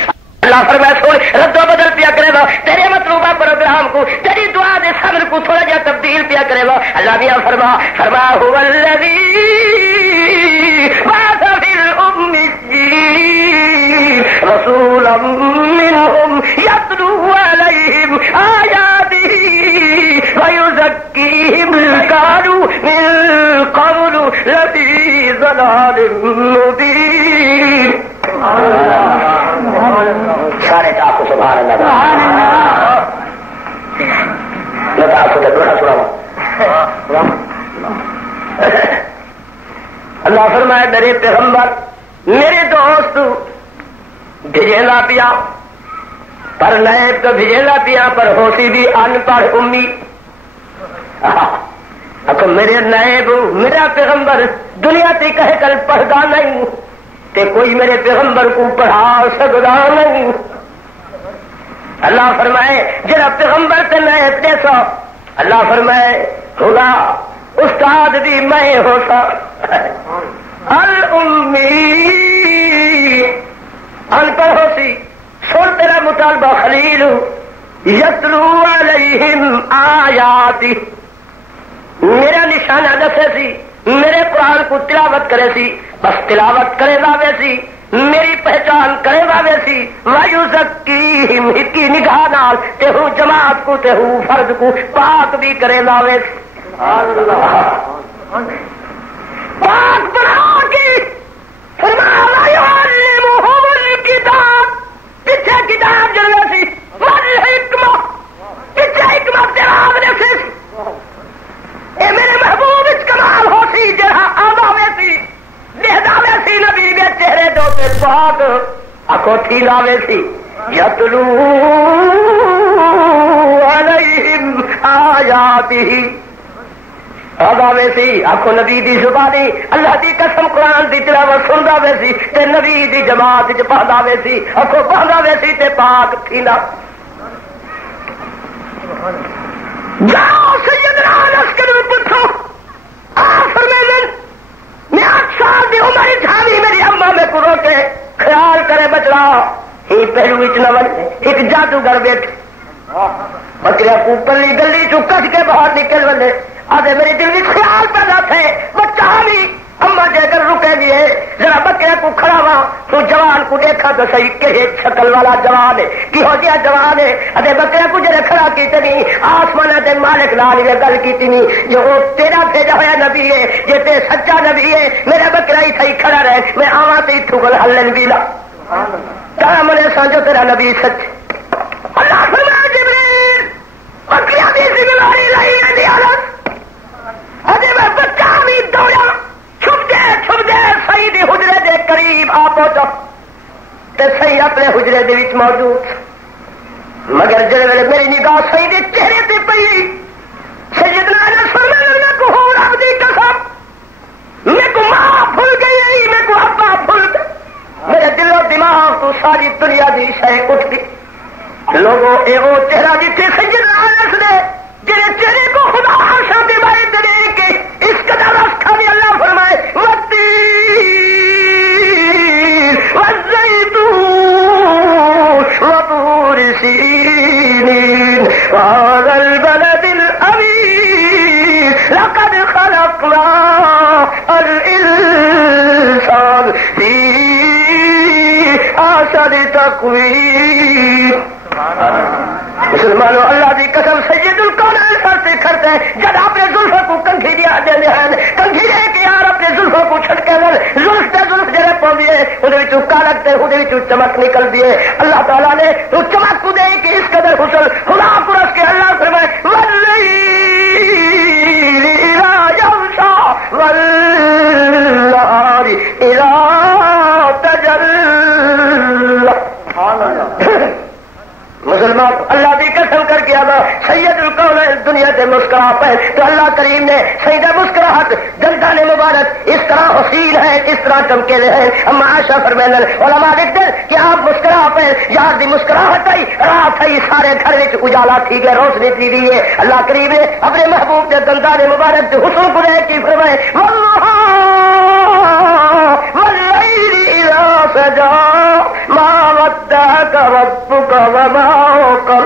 اللہ فرمائے سن رد و بدل پیا کرے گا تیرے مطلوبہ پروگرام کو تیری دعا دے صبر کو تھوڑا جا تبدیل پیا کرے گا اللہ بھی فرما هو الذی بعث فی الأمیین رسولا منهم یتلو علیہم آیاتہ ویزکیہم کانوا من قبل لفی ضلال مبین سارے آپ سبحان اللہ میں آپ کو دوڑا سنا اللہ فرمائے میرے پیغمبر میرے دوست بھیجیلا پیا پر نیب تو بھیجیلا پیا پر ہوتی بھی ان پڑھ امی اکو میرے نیب میرا پیغمبر دنیا تے کہہ کر پڑھتا نہیں تے کوئی میرے پیغمبر کو پڑھا سکتا نہیں اللہ فرمائے جڑا پیغمبر تے نیب دے سو اللہ فرمائے خدا استاد بھی میں ہوتا الامی ان پڑھ ہوتی سن تیرا مطالبہ خلیل یتلو علیہم آیاتی میرا نشانہ دسے سی میرے قرآن کو تلاوت کرے سی بس تلاوت کرے لاوے سی میری پہچان کرے لاوے سی وَيُزَكِّيهِمْ ہکی نگاہ نال تے ہوں جماعت کو تے ہوں فرد کو پاک بھی کرے لاوے سی پاک بنا کی فرمایا يُعَلِّمُهُمُ الْكِتَابَ پیچھے کتاب جلوے سی وَالْحِكْمَةَ پیچھے حکمت تلاوت دے سی اے میرے محبوب اس کمال ہو سی جہاں آدھاوے سی دہداوے سی نبی دے چہرے دو پہ پاک اکھو تھی لاوے سی یتلو علیہم آیاتہ آدھاوے سی آخو نبی دی زبانی اللہ دی قسم قرآن دی تلاوت سندا وے سی تے نبی دی جماعت وچ پڑھدا وے سی آخو پڑھدا وے سی تے پاک تھیندا جاؤ سیدنا انس کے پوچھو فرمائے میں 8 سال دی عمر جھاوی میری اماں میں کو روکے خیال کرے بچڑا ہی پہلو وچ نہ ون ایک جادوگر بیٹھ بکریا کو پلی گلی چو کٹ کے باہر نکل ولے آدھے میرے دل میں خیال پیدا تھے بچہ بھی اما جے کر رکے گی ہے ذرا بکرے کو کھڑا ہوا تو جوان کو دیکھا تو صحیح کہ شکل والا جوان ہے کی ہو گیا جوان ہے ادھے بکرے کو جڑے کھڑا کیتے نہیں آسمان دے مالک نال یہ گل کیتی نہیں جو تیرا بھیجا ہوا نبی ہے یہ تے سچا نبی ہے میرا بکرا ہی صحیح کھڑا رہے میں آواں تے ٹھگل ہلن بھی لا کہا منے سمجھو تیرا نبی سچ اللہ فرمایا جبریل بکریاں دی ذمہ داری لئی ہے دی حالت ادھے میں بچہ بھی دوڑا چھپ دے صحیح دی حجرے دے قریب آ پہنچا تے صحیح اپنے حجرے دے وچ موجود مگر جڑے ویلے میری نگاہ صحیح دے چہرے تے پئی سیدنا انس فرمانے لگا کو ہو رب دی قسم میں کو ماں بھول گئی میں کو ابا بھول گئی میرے دل و دماغ تو ساری دنیا دی شے اٹھ گئی لوگوں اے وہ چہرہ جتنے سیدنا انس نے جڑے چہرے کو خدا عرشاں دی باری تے دے کے اس قدر رکھا بھی اللہ فرمائے والتین والزیتون وطور سینین وهذا البلد الأمين لقد تکویر. مسلمانوں اللہ کی قسم سید الکونین سر سے کھڑتے ہیں جب اپنے زلفوں کو کنگھی دیا دے ہیں کنگھی دے کے یار اپنے زلفوں کو چھٹکے زلف تے زلف جڑے پاؤندی ہے وہ کالک تے وہ چمک نکل دی ہے. اللہ تعالیٰ نے تو چمک کو دے کہ اس قدر حسن خدا کو رس کے اللہ فرمائے واللیل اذا یغشی والنہار اذا تجلی. مسلمان اللہ کی قسم کر کے آگا سید الکونین دنیا سے مسکرا پہ تو اللہ کریم نے سید مسکراہٹ دندان مبارک اس طرح حسین ہے اس طرح چمکیلے ہیں. اما عائشہ فرمائیں علماء لکھتے کہ آپ مسکرا پہ یار دی مسکراہٹ آئی رات آئی سارے گھر میں اجالا تھی گئے روشنی تھی دی ہے. اللہ کریم نے اپنے محبوب کے دندان مبارک کے حسن کو دے کی فرمائے واللیل اذا سجا ما ودعك ربك وما قل.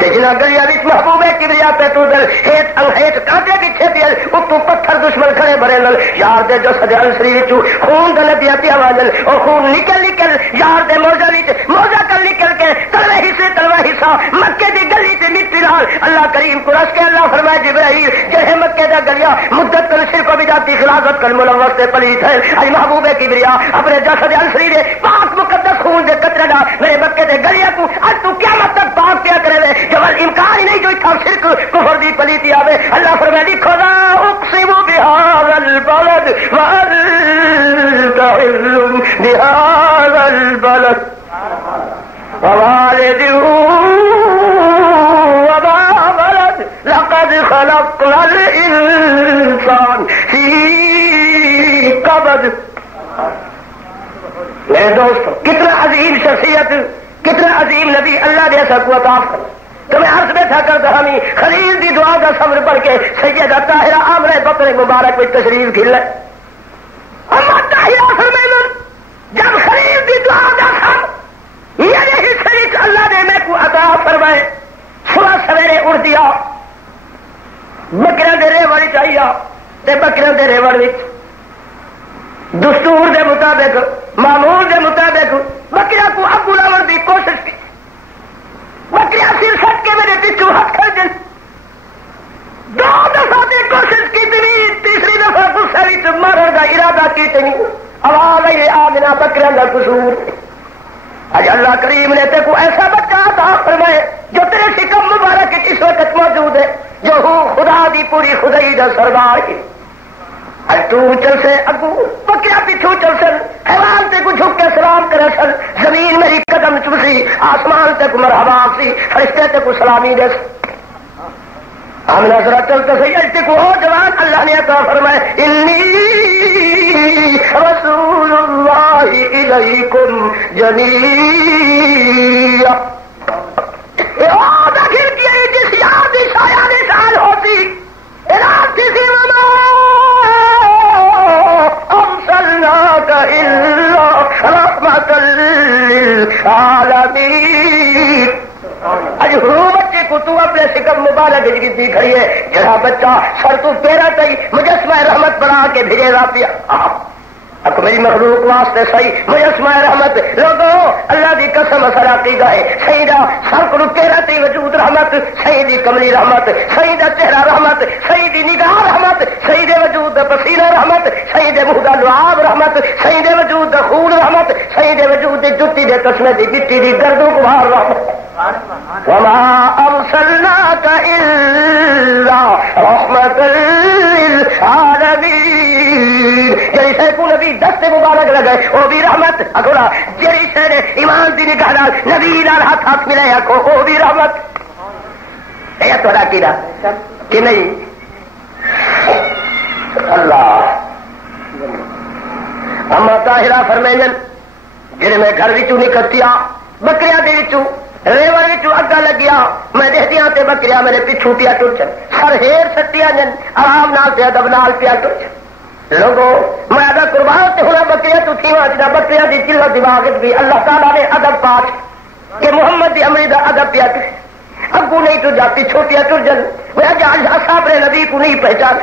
دیکھنا گلیا بھی محبوب ہے کبریا پہ تو دل ہیٹ کانٹے پیچھے پہ اتو پتھر دشمن کھڑے بھرے نل یار دے جو سدے انسری وچوں خون دل پیا پیا واجل اور خون نکل نکل یار دے موزہ وچ موزہ کل نکل کے تلوے حصہ مکے دی گلی تے مٹی نال اللہ کریم کو رس کے اللہ فرمائے جبرائیل جہے مکے دا گلیا مدت کل شرک بدعت خلافت کل ملوث تے پلیت ہے اج محبوب ہے کبریا اپنے جسد انسری دے پاک مقدس خون دے قطرے دا میرے مکے دے گلیا کو اج تو قیامت تک پاک کیا کرے وے جب امکان ہی نہیں جو اتنا شرک کفر دی پلیتی آوے. اللہ فرمائے لکھو لا اقسم بهذا البلد وانت حل بهذا البلد ووالد وما ولد لقد خلقنا الانسان في كبد. میرے دوست کتنا عظیم شخصیت کتنا عظیم نبی اللہ نے ایسا کو عطا کر تو میں عرض بیٹھا کرتا ہمیں خلیل دی دعا کا صبر پڑھ کے سیدہ طاہرہ عامرہ بکر مبارک میں تشریف کھل ہے. اما طاہرہ فرمائے جب خلیل دی دعا کا صبر میرے حصے وچ اللہ نے میں کو عطا فرمائے صبح سویرے اٹھ دیا بکریاں دے ریوڑ چاہیے تے بکریاں دے ریوڑ وچ دستور دے مطابق معمول دے مطابق بکریاں کو اگو لاؤن کی کوشش کی. بکریاں سر سٹ کے میرے پیچھو ہاتھ کر دیں 2 دفعہ کی کوشش کی تیسری دفعہ غصے مارن کا ارادہ کی آواز آئی آمنا بکریاں کا قصور. اج اللہ کریم نے تے کو ایسا بچہ عطا فرمائے جو تیرے شکم مبارک اس وقت موجود ہے جو ہوں خدا دی پوری خدائی دا سردار ہے. تو چل سے اگو بکیا پیچھو چل سن حیوان تے کو جھک کے سلام کرے سن زمین میری قدم چوسی آسمان تے کو مرحبا سی فرشتے تے کو سلامی دے ہم نظر چلتے سیدتے کو ہو جوان اللہ نے عطا فرمائے انی رسول اللہ الیکم جمیعا. داخل کیا جس یار دی سایہ نشان ہوتی اراد کسی منا ارسلناک الا رحمت للعالمین. اج ہوں بچے کو تو اپنے شکم مبارک جگتی کھڑی ہے جڑا بچہ سر تو پیرا تئی مجسمہ رحمت بنا کے بھیجے گا پیا اب میری مخلوق واسطے صحیح مجسمہ رحمت لوگوں اللہ دی قسم اثر عقیدہ ہے سیدہ سر کو پیرا تئی وجود رحمت سیدی کملی رحمت سیدہ چہرہ رحمت سیدی نگاہ رحمت سید وجود پسینہ رحمت سید منہ دا لعاب رحمت سید وجود خون رحمت سید وجود جتی دے تسمے دی مٹی دی گردوں کو باہر رحمت. وما ارسلناک الا رحمت للعالمین. جی سے کو نبی دست مبارک لگے وہ بھی رحمت اگوڑا جی سے ایمان دی نگاہ نال نبی نال ہاتھ ملے آخو وہ بھی رحمت. یہ تھوڑا کیڑا کہ نہیں اللہ. اما طاہرہ فرمائیں جڑے میں گھر وچوں نکلتیا بکریاں دے وچوں ریوڑ وچوں اگا لگیا میں دیکھدیاں تے بکریاں میرے پیچھو پیا ٹر چل سر ہیر سٹیاں جن آرام نال تے ادب نال پیا ٹر چل. لوگوں میں ادا قربان تے ہونا بکریاں تو تھی واجدا بکریاں دی چلت دماغ بھی اللہ تعالیٰ نے ادب پاک کہ محمد دی امری دا ادب پیا کر ابو نہیں تو جاتی چھوٹیاں ٹر جن وہ اج اصحاب نبی کو نہیں پہچان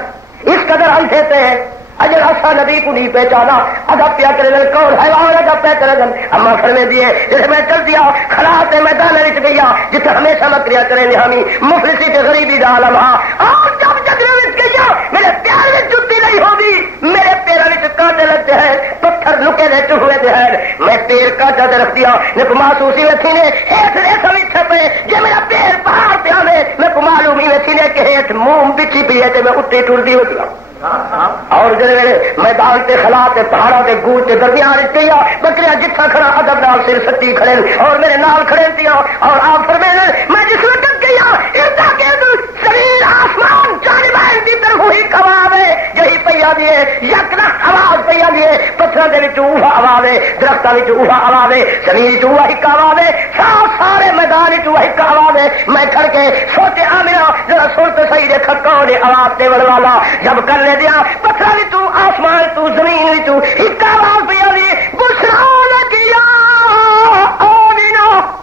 اس قدر اندھے تے ہیں اجل اصا نبی کو نہیں پہچانا ادب پیا کرے گل کون حیوان ادب پیا کرے گل اما فرمے دیے جیسے میں چل دیا خلاص میدان وچ گیا جتنے ہمیشہ مکریاں کرے ہمی مفلسی تے غریبی دا عالم ہاں اور جب جگڑے وچ گیا میرے پیار وچ جُتی نہیں ہوگی میرے پیروں وچ کانٹے لگتے ہیں پتھر لکے دے چوہے دے ہیں میں پیر کانٹا تے رکھ دیا میں کو محسوسی میں تھی نے ایک ریسا وچ چھپے جے میرا پیر پہاڑ پہ آوے میں کو معلوم ہی میں تھی نے کہ ایک موم بچھی پی ہے تے میں اٹھی ٹردی ہوتی ہوں اور جڑے میدان تے خلا تے پہاڑوں کے گوٹ کے درمیان گیا بکریاں جتھا کھڑا ادب نال سر سٹی کھڑے اور میرے نال کھڑے تھی اور آپ فرمائے میں جس وقت گیا اردا کے شریر آسمان جانبین دی طرف ہی کباب ہے یہی پیا دیے یکنا آواز پیا دیے پتھراں دے وچ اوہا آواز ہے درختاں وچ اوہا آواز ہے زمین وچ اوہا ہی آواز ہے سارے میدان وچ اوہا ہی آواز ہے میں کھڑ کے سوچے آمنا ذرا سن تے صحیح دیکھ کون آواز تے والا جب کر لے دیا پتھر بھی تو آسمان تو زمین بھی تو ایک آواز پہ آئی بشرا لگیا آمنا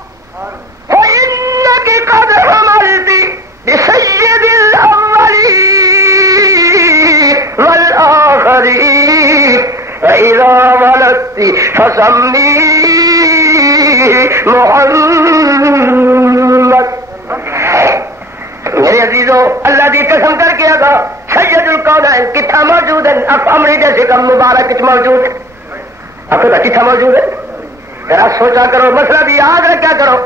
فإنك قد حملت بسيد الأولين والآخرين فإذا ولدت فسمي محمد میرے عزیزو اللہ دی قسم کر کے اگا سید القونین کتھا موجود ہے اب امری جیسے کم مبارک کچھ موجود ہے اب تو کتھا موجود ہے ذرا سوچا کرو مسئلہ بھی یاد رکھا کرو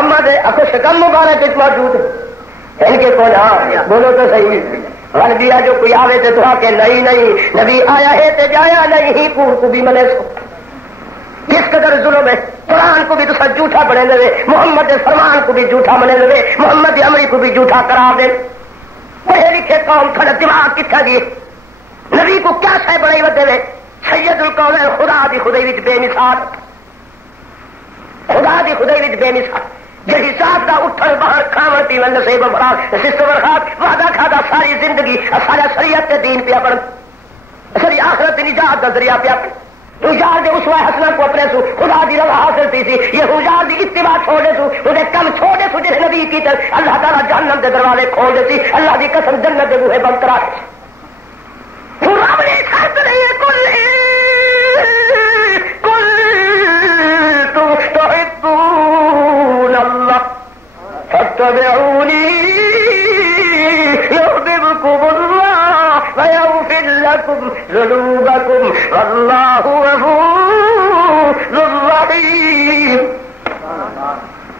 اما دے اب شکم مبارک کچھ موجود ہے ان کے کون ہاں بولو تو صحیح ون دیا جو کوئی آوے تو آ کے نہیں نبی آیا ہے تے جایا نہیں پور کو بھی منے سو کس قدر ظلم ہے قرآن کو بھی تو سب جھوٹا بنے لگے محمد فرمان کو بھی جھوٹا بنے لگے محمد امری کو بھی جھوٹا قرار دے پڑھے لکھے قوم کھڑا دماغ کتنا دیے نبی کو کیا شے بڑائی ودے وے سید القونین خدا دی خدائی وچ بے مثال خدا دی خدائی وچ بے مثال جو حساب دا اٹھن باہر کھاون پیون نصیب فراق سسٹم ورخات وعدہ کھادا ساری زندگی سارا شریعت تے دین پیا پڑھ ساری آخرت نجات دا ذریعہ پیا پڑھ حجار دے اسوہ حسنہ کو اپنے سو خدا دی رضا حاصل تھی سی یہ حجار دی اتباع چھوڑے سو انہیں کم چھوڑے سو جس نبی کی طرف اللہ تعالیٰ جہنم دے دروازے کھول دیتی اللہ دی قسم جنت دے بوہے بند کرا دیتی رب نے شرط نہیں ہے کل تحبون اللہ فاتبعونی یحببکم اللہ ويغفر لكم ذنوبكم والله غفور رحيم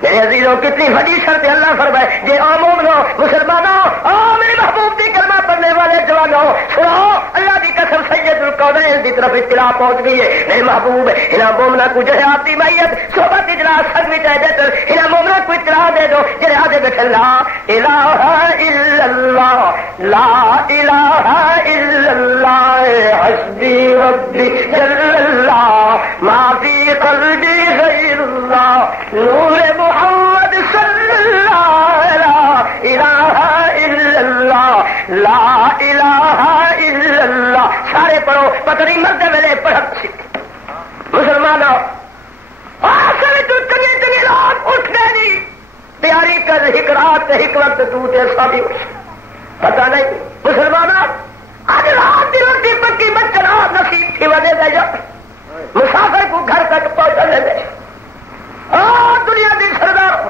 میرے عزیزوں کتنی بڑی شرط اللہ فرمائے جے او مومنو مسلمانوں او میرے محبوب دی کلمہ پڑھنے والے جوانوں سنو اللہ دی قسم سید القونین دی طرف اطلاع پہنچ گئی ہے میرے محبوب انہاں مومنوں کو جو ہے آپ دی میت صحبت اجلاس سب میں چاہے دیتے انہاں مومنوں کو اطلاع دے دو جنہیں آدھے بیٹھے لا الہ الا اللہ لا الہ الا اللہ حسبی ربی جل اللہ ما فی قلبی غیر اللہ نور محمد صلی اللہ لا الہ الا اللہ لا الہ الا اللہ سارے پڑھو پتہ نہیں مرد ویلے پڑھت سکھ مسلمانوں آخر تو چنگے چنگے لوگ اٹھنے نہیں تیاری کر ایک رات ایک وقت تو جیسا بھی اٹھ پتہ نہیں مسلمانوں آج رات دی روٹی پکی بچہ رات نصیب کی وجہ دے جا مسافر کو گھر تک پہنچنے دے دنیا دی سردار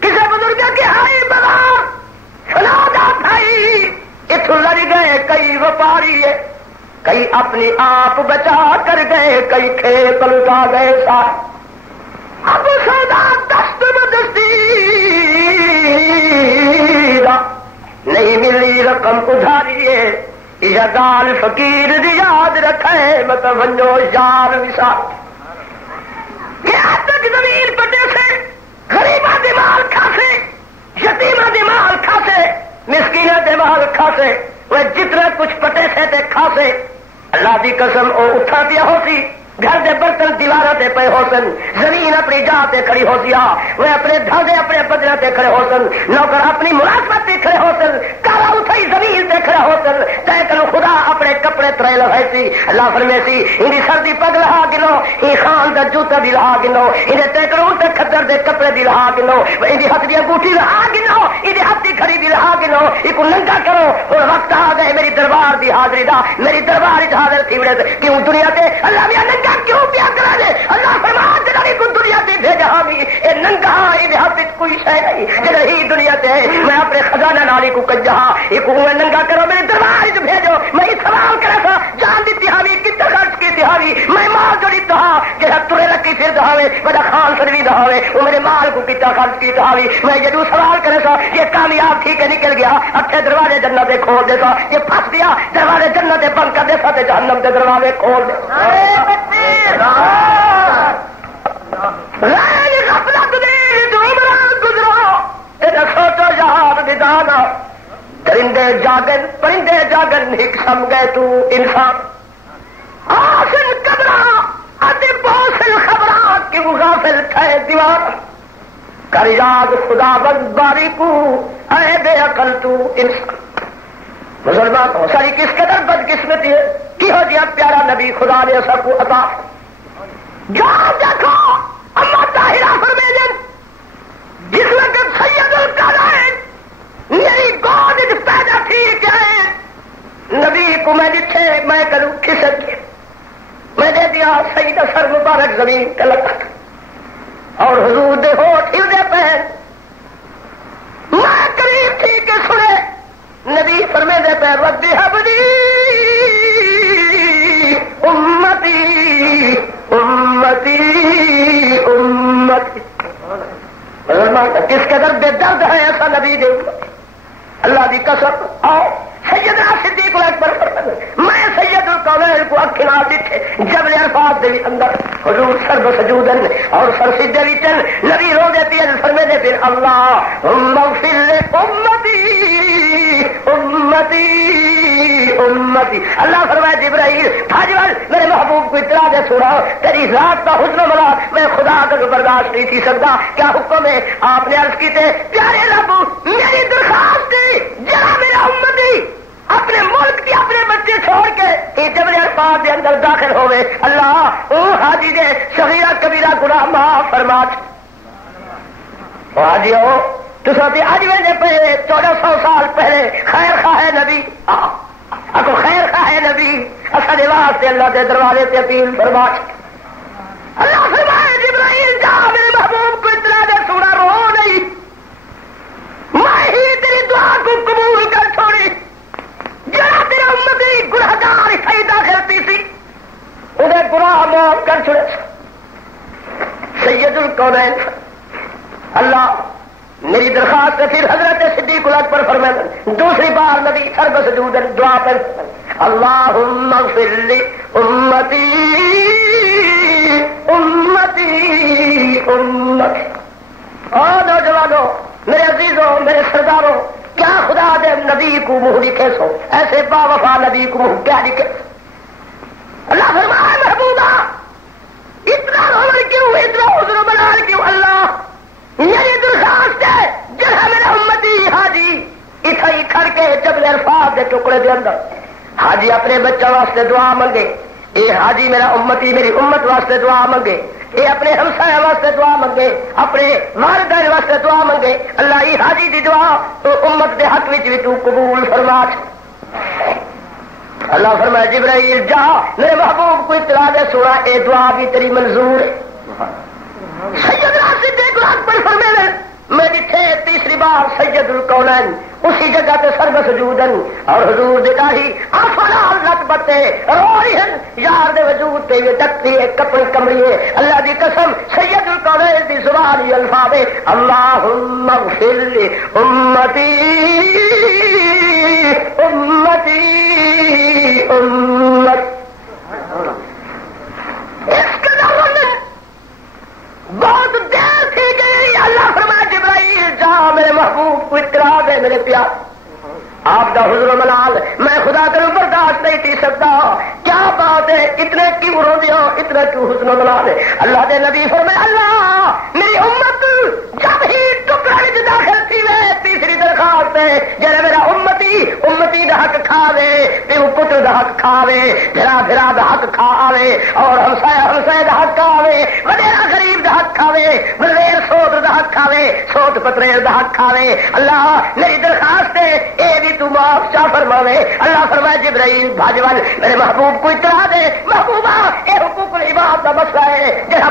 کسی بزرگ کے آئی بازار سنا جات آئی اتوں لڑ گئے کئی وپاری ہے کئی اپنی آپ بچا کر گئے کئی کھیت لگا گئے ساتھ اب سودا دست بدستی نہیں ملی رقم ادھاریے یہ گال فقیر دی یاد رکھے متوجہ یار وسال کیا تک زمین پٹے سے غریبہ دمال کھاسے یتیمہ دمال کھاسے مسکینہ دمال کھاسے وہ جتنا کچھ پٹے سے تے کھاسے اللہ دی قسم او اٹھا دیا ہوتی گھر دے برتن دیواروں تے پے ہو سن زمین اپنی جا تے کھڑی ہو سیا وہ اپنے دھاگے اپنے بدلہ تے کھڑے ہو سن نوکر اپنی ملازمت تے کھڑے ہو سن کالا اٹھائی زمین تے کھڑے ہو سن تے کلو خدا اپنے کپڑے ترے لہے سی اللہ فرمے سی انہی سردی پگ لہا گنو ہی خان دا جوتا بھی لہا گنو انہیں تے کلو تے کھدر دے کپڑے دی لہا گنو، یہ ہاتھ دی انگوٹھی لہا گنو، یہ ہاتھ دی گھڑی دی لہا گنو، یہ ننگا کرو. اور وقت آ گئے میری دربار دی حاضری دا، میری دربار حاضر تھی بڑے کیوں دنیا تے اللہ بھی ننگا کیوں پیا کرا دے؟ اللہ فرمان جڑا بھی کوئی دنیا تے بھیجا بھی اے ننگا یہ ہاتھ کوئی شے نہیں جڑا ہی دنیا تے میں اپنے خزانہ نالی کو کجا یہ کو ننگا کرو میرے دربار وچ بھیجو. میں سوال کرا تھا جان دیتی ہاوی کتنے خرچ کی ہاوی میں مال جڑی دہا جہاں ترے رکھی پھر دہاوے بڑا خان سروی دہاوے وہ میرے مال کو کتنا خرچ کی دہاوی. میں جدو سوال کرے تھا یہ کامیاب تھی کہ نکل گیا اچھے دروازے جنت کھول دے تھا، یہ پھنس گیا دروازے جنت بند کر دے تھا جہنم کے دروازے کھول دے. سوچو یاد بدانا درندے جاگن پرندے جاگن ایک سم گئے تو انسان آسن قبرا ادے بوسل خبرا کہ وہ غافل تھے دیوار کر یاد خدا بند باری کو اے بے عقل تو انسان. مسلمان ہو ساری کس قدر بدقسمتی ہے کی ہو جیا پیارا نبی خدا نے سب کو عطا. جان دیکھو اللہ طاہرہ فرمیدن جس وقت سید القائنات میری گود پیدا تھی کیا نبی کو میں لکھے میں کروں کسر کی میں دے دیا سید اثر مبارک زمین کا لگا اور حضور دے ہوٹ ہلدے پہن میں قریب تھی کہ سنے نبی فرمے دے پہ ربی حبلی امتی امتی امتی. کس قدر بے درد ہے ایسا نبی دے اللہ دی قسم. آؤ سیدنا صدیق اکبر میں سید القونین کو اکھنا دیکھے جبل عرفات دے اندر حضور سر بسجودن اور سر سجدے وچن نبی رو دیتی ہے فرمے دے پھر اللہم اغفر امتی امتی امتی. اللہ فرمائے جبرائیل حاجوال میرے محبوب کو اطلاع دے سنا تیری ذات کا حسن و ملال میں خدا تک برداشت نہیں تھی سکتا. کیا حکم ہے؟ آپ نے عرض کی تھے پیارے رب میری درخواست تھی جرا میرا امتی اپنے ملک کی اپنے بچے چھوڑ کے جبل عرفات کے اندر داخل ہوئے. اللہ او حاجی نے صغیرہ کبیرہ گناہ معاف فرما. حاجی ہو تو اج ویلے پہلے 1400 سال پہلے خیر خواہ نبی اکو خیر خواہ نبی اصل واسطے اللہ کے دروازے سے اپیل فرما. اللہ فرمائے جبرائیل جا میرے محبوب کو اطلاع دے سونا رو نہیں میں ہی تیری دعا کو قبول کر چھوڑی. جڑا تیرا امتی گنہگار صحیح داخل پی سی انہیں گناہ معاف کر چھوڑے. سید القونین اللہ میری درخواست پھر حضرت صدیق اکبر فرمائے دوسری بار نبی سر بسجود دعا پر اللہم اغفر لی امتی امتی امتی. اور نوجوانوں میرے عزیزوں میرے سرداروں کیا خدا دے نبی کو منہ لکھے سو ایسے با وفا نبی کو منہ کیا لکھے. اللہ فرمائے محبوبہ اتنا روڑ کیوں اتنا حضر و بلال کیوں؟ اللہ میری درخواست ہے جہاں میرا امتی حاجی اتھا ہی کھڑ کے جبل عرفات کے ٹکڑے دے اندر حاجی اپنے بچوں واسطے دعا منگے، اے حاجی میرا امتی میری امت واسطے دعا منگے، اے اپنے ہمسایہ واسطے دعا منگے، اپنے والدین واسطے دعا منگے. اللہ یہ حاجی دی دعا تو امت دے حق وچ بھی تو قبول فرما. اللہ فرمایا جبرائیل جا میرے محبوب کو اطلاع دے سنا اے دعا بھی تیری منظور ہے. سیدنا صدیق اکبر فرمایا میں جتھے تیسری بار سید القونین اسی جگہ تے سر بسجودن اور حضور دیکھا ہی افلا لت بتے رو رہی ہیں یار دے وجود تے یہ ڈکتی ہے کپڑی کمری ہے. اللہ دی قسم سید القونین دی زبان یہ الفاظ ہے اللہم اغفر لی امتی امتی امت. اس قدر بہت دیر تھی گئی. اللہ فرمایا جبرائیل جا میرے محبوب کو اطلاع دے میرے پیار آپ کا حضر و ملال میں خدا کروں برداشت نہیں تھی سکتا. کیا بات ہے اتنے کیوں رو دیا اتنا کیوں حسن و ملال ہے؟ اللہ دے نبی فرمایا اللہ میری امت جب ہی ٹکڑے داخل تھی وے تیسری درخواست ہے جب میرا امتی امتی دا حق کھاوے پیو پتر دا حق کھاوے بھرا بھرا دا حق کھاوے اور ہمسایہ ہمسایہ دا حق کھاوے وڈیرا غریب دا حق کھاوے وڈیر کھاوے سوٹ پتریل دا حق کھاوے اللہ میری درخواست ہے اے بھی تو معاف چا فرماوے اللہ فرمائے جبرائیل بھاجوال میرے محبوب کو اطلاع دے محبوبہ اے حقوق العباد دا مسئلہ ہے جہاں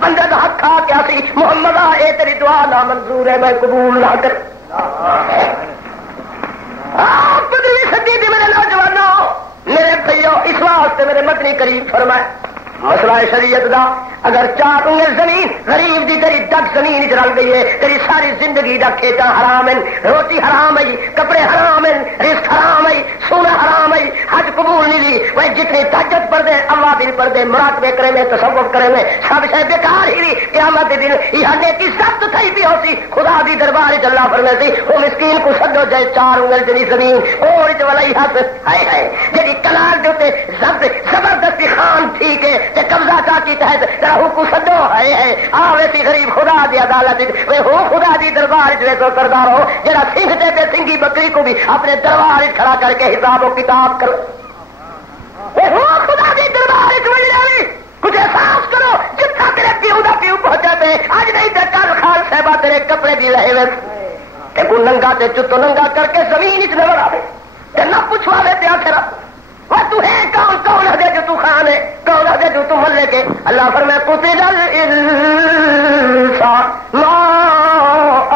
بندہ دا حق کھا کیا سی محمدہ اے تیری دعا نا منظور ہے میں قبول نہ کر پندرہویں صدی دی میرے نوجوانوں میرے بھائیو اس واسطے میرے مدنی کریم فرمائے مسئلہ شریعت دا اگر 4 انگل زمین غریب دی تیری 10 زمین رل گئی ہے تیری ساری زندگی دا کھیتا حرام ہے روٹی حرام ہے کپڑے حرام ہے رزق حرام ہے سونا حرام ہے حج قبول نہیں دی وہ جتنی تہجد پڑھ دے اللہ دن پڑھ دے مراقبے کرے میں تصوف کرے میں سب شے بیکار ہی نہیں قیامت دے دن یہ نیکی سخت تھئی بھی ہوسی خدا دی دربار وچ اللہ فرمائے سی وہ مسکین کو سدو جائے 4 انگل جنی زمین اور وچ ولائی ہاتھ ہائے ہائے جڑی کلال دے تے زبردستی خان ٹھیک ہے تے قبضہ کا کی تحت ذرا حکم سدو ہے آوے سی غریب خدا دی عدالت وے ہو خدا دی دربار جو تو سردار ہو جڑا سنگ دے تے سنگی بکری کو بھی اپنے دربار کھڑا کر کے حساب و کتاب کرو وے ہو خدا دی دربار وچ وڑی کچھ احساس کرو جتنا تیرے پیو دا پیو پہنچے تے اج نہیں تے کل خال صاحبہ تیرے کپڑے بھی رہے وے تے کو ننگا تے چتو ننگا کر کے زمین وچ نظر آوے تے نہ پوچھواوے تے آخر وہ تو ہے کون ہے جو تو خان ہے کون ہے جو تو ملے کے اللہ فرمائے قتل الانسان ما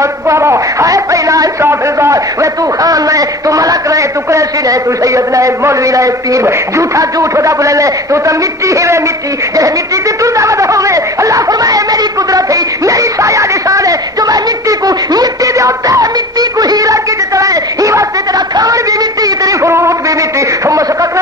اکبر ہے پہلا انصاف انسان وہ تو خان ہے تو ملک ہے تو قریشی ہے تو سید ہے مولوی ہے پیر جھوٹا جھوٹ ہوگا بولے لے تو مٹی ہی ہے مٹی جیسے مٹی سے تو دعوت ہوئے اللہ فرمائے میری قدرت ہے میری سایہ نشان ہے جو میں مٹی کو مٹی دے ہوتا ہے مٹی کو ہیرا کی دیتا ہے ہی واسطے تیرا کھان بھی مٹی تیری فروٹ بھی مٹی تم مسقط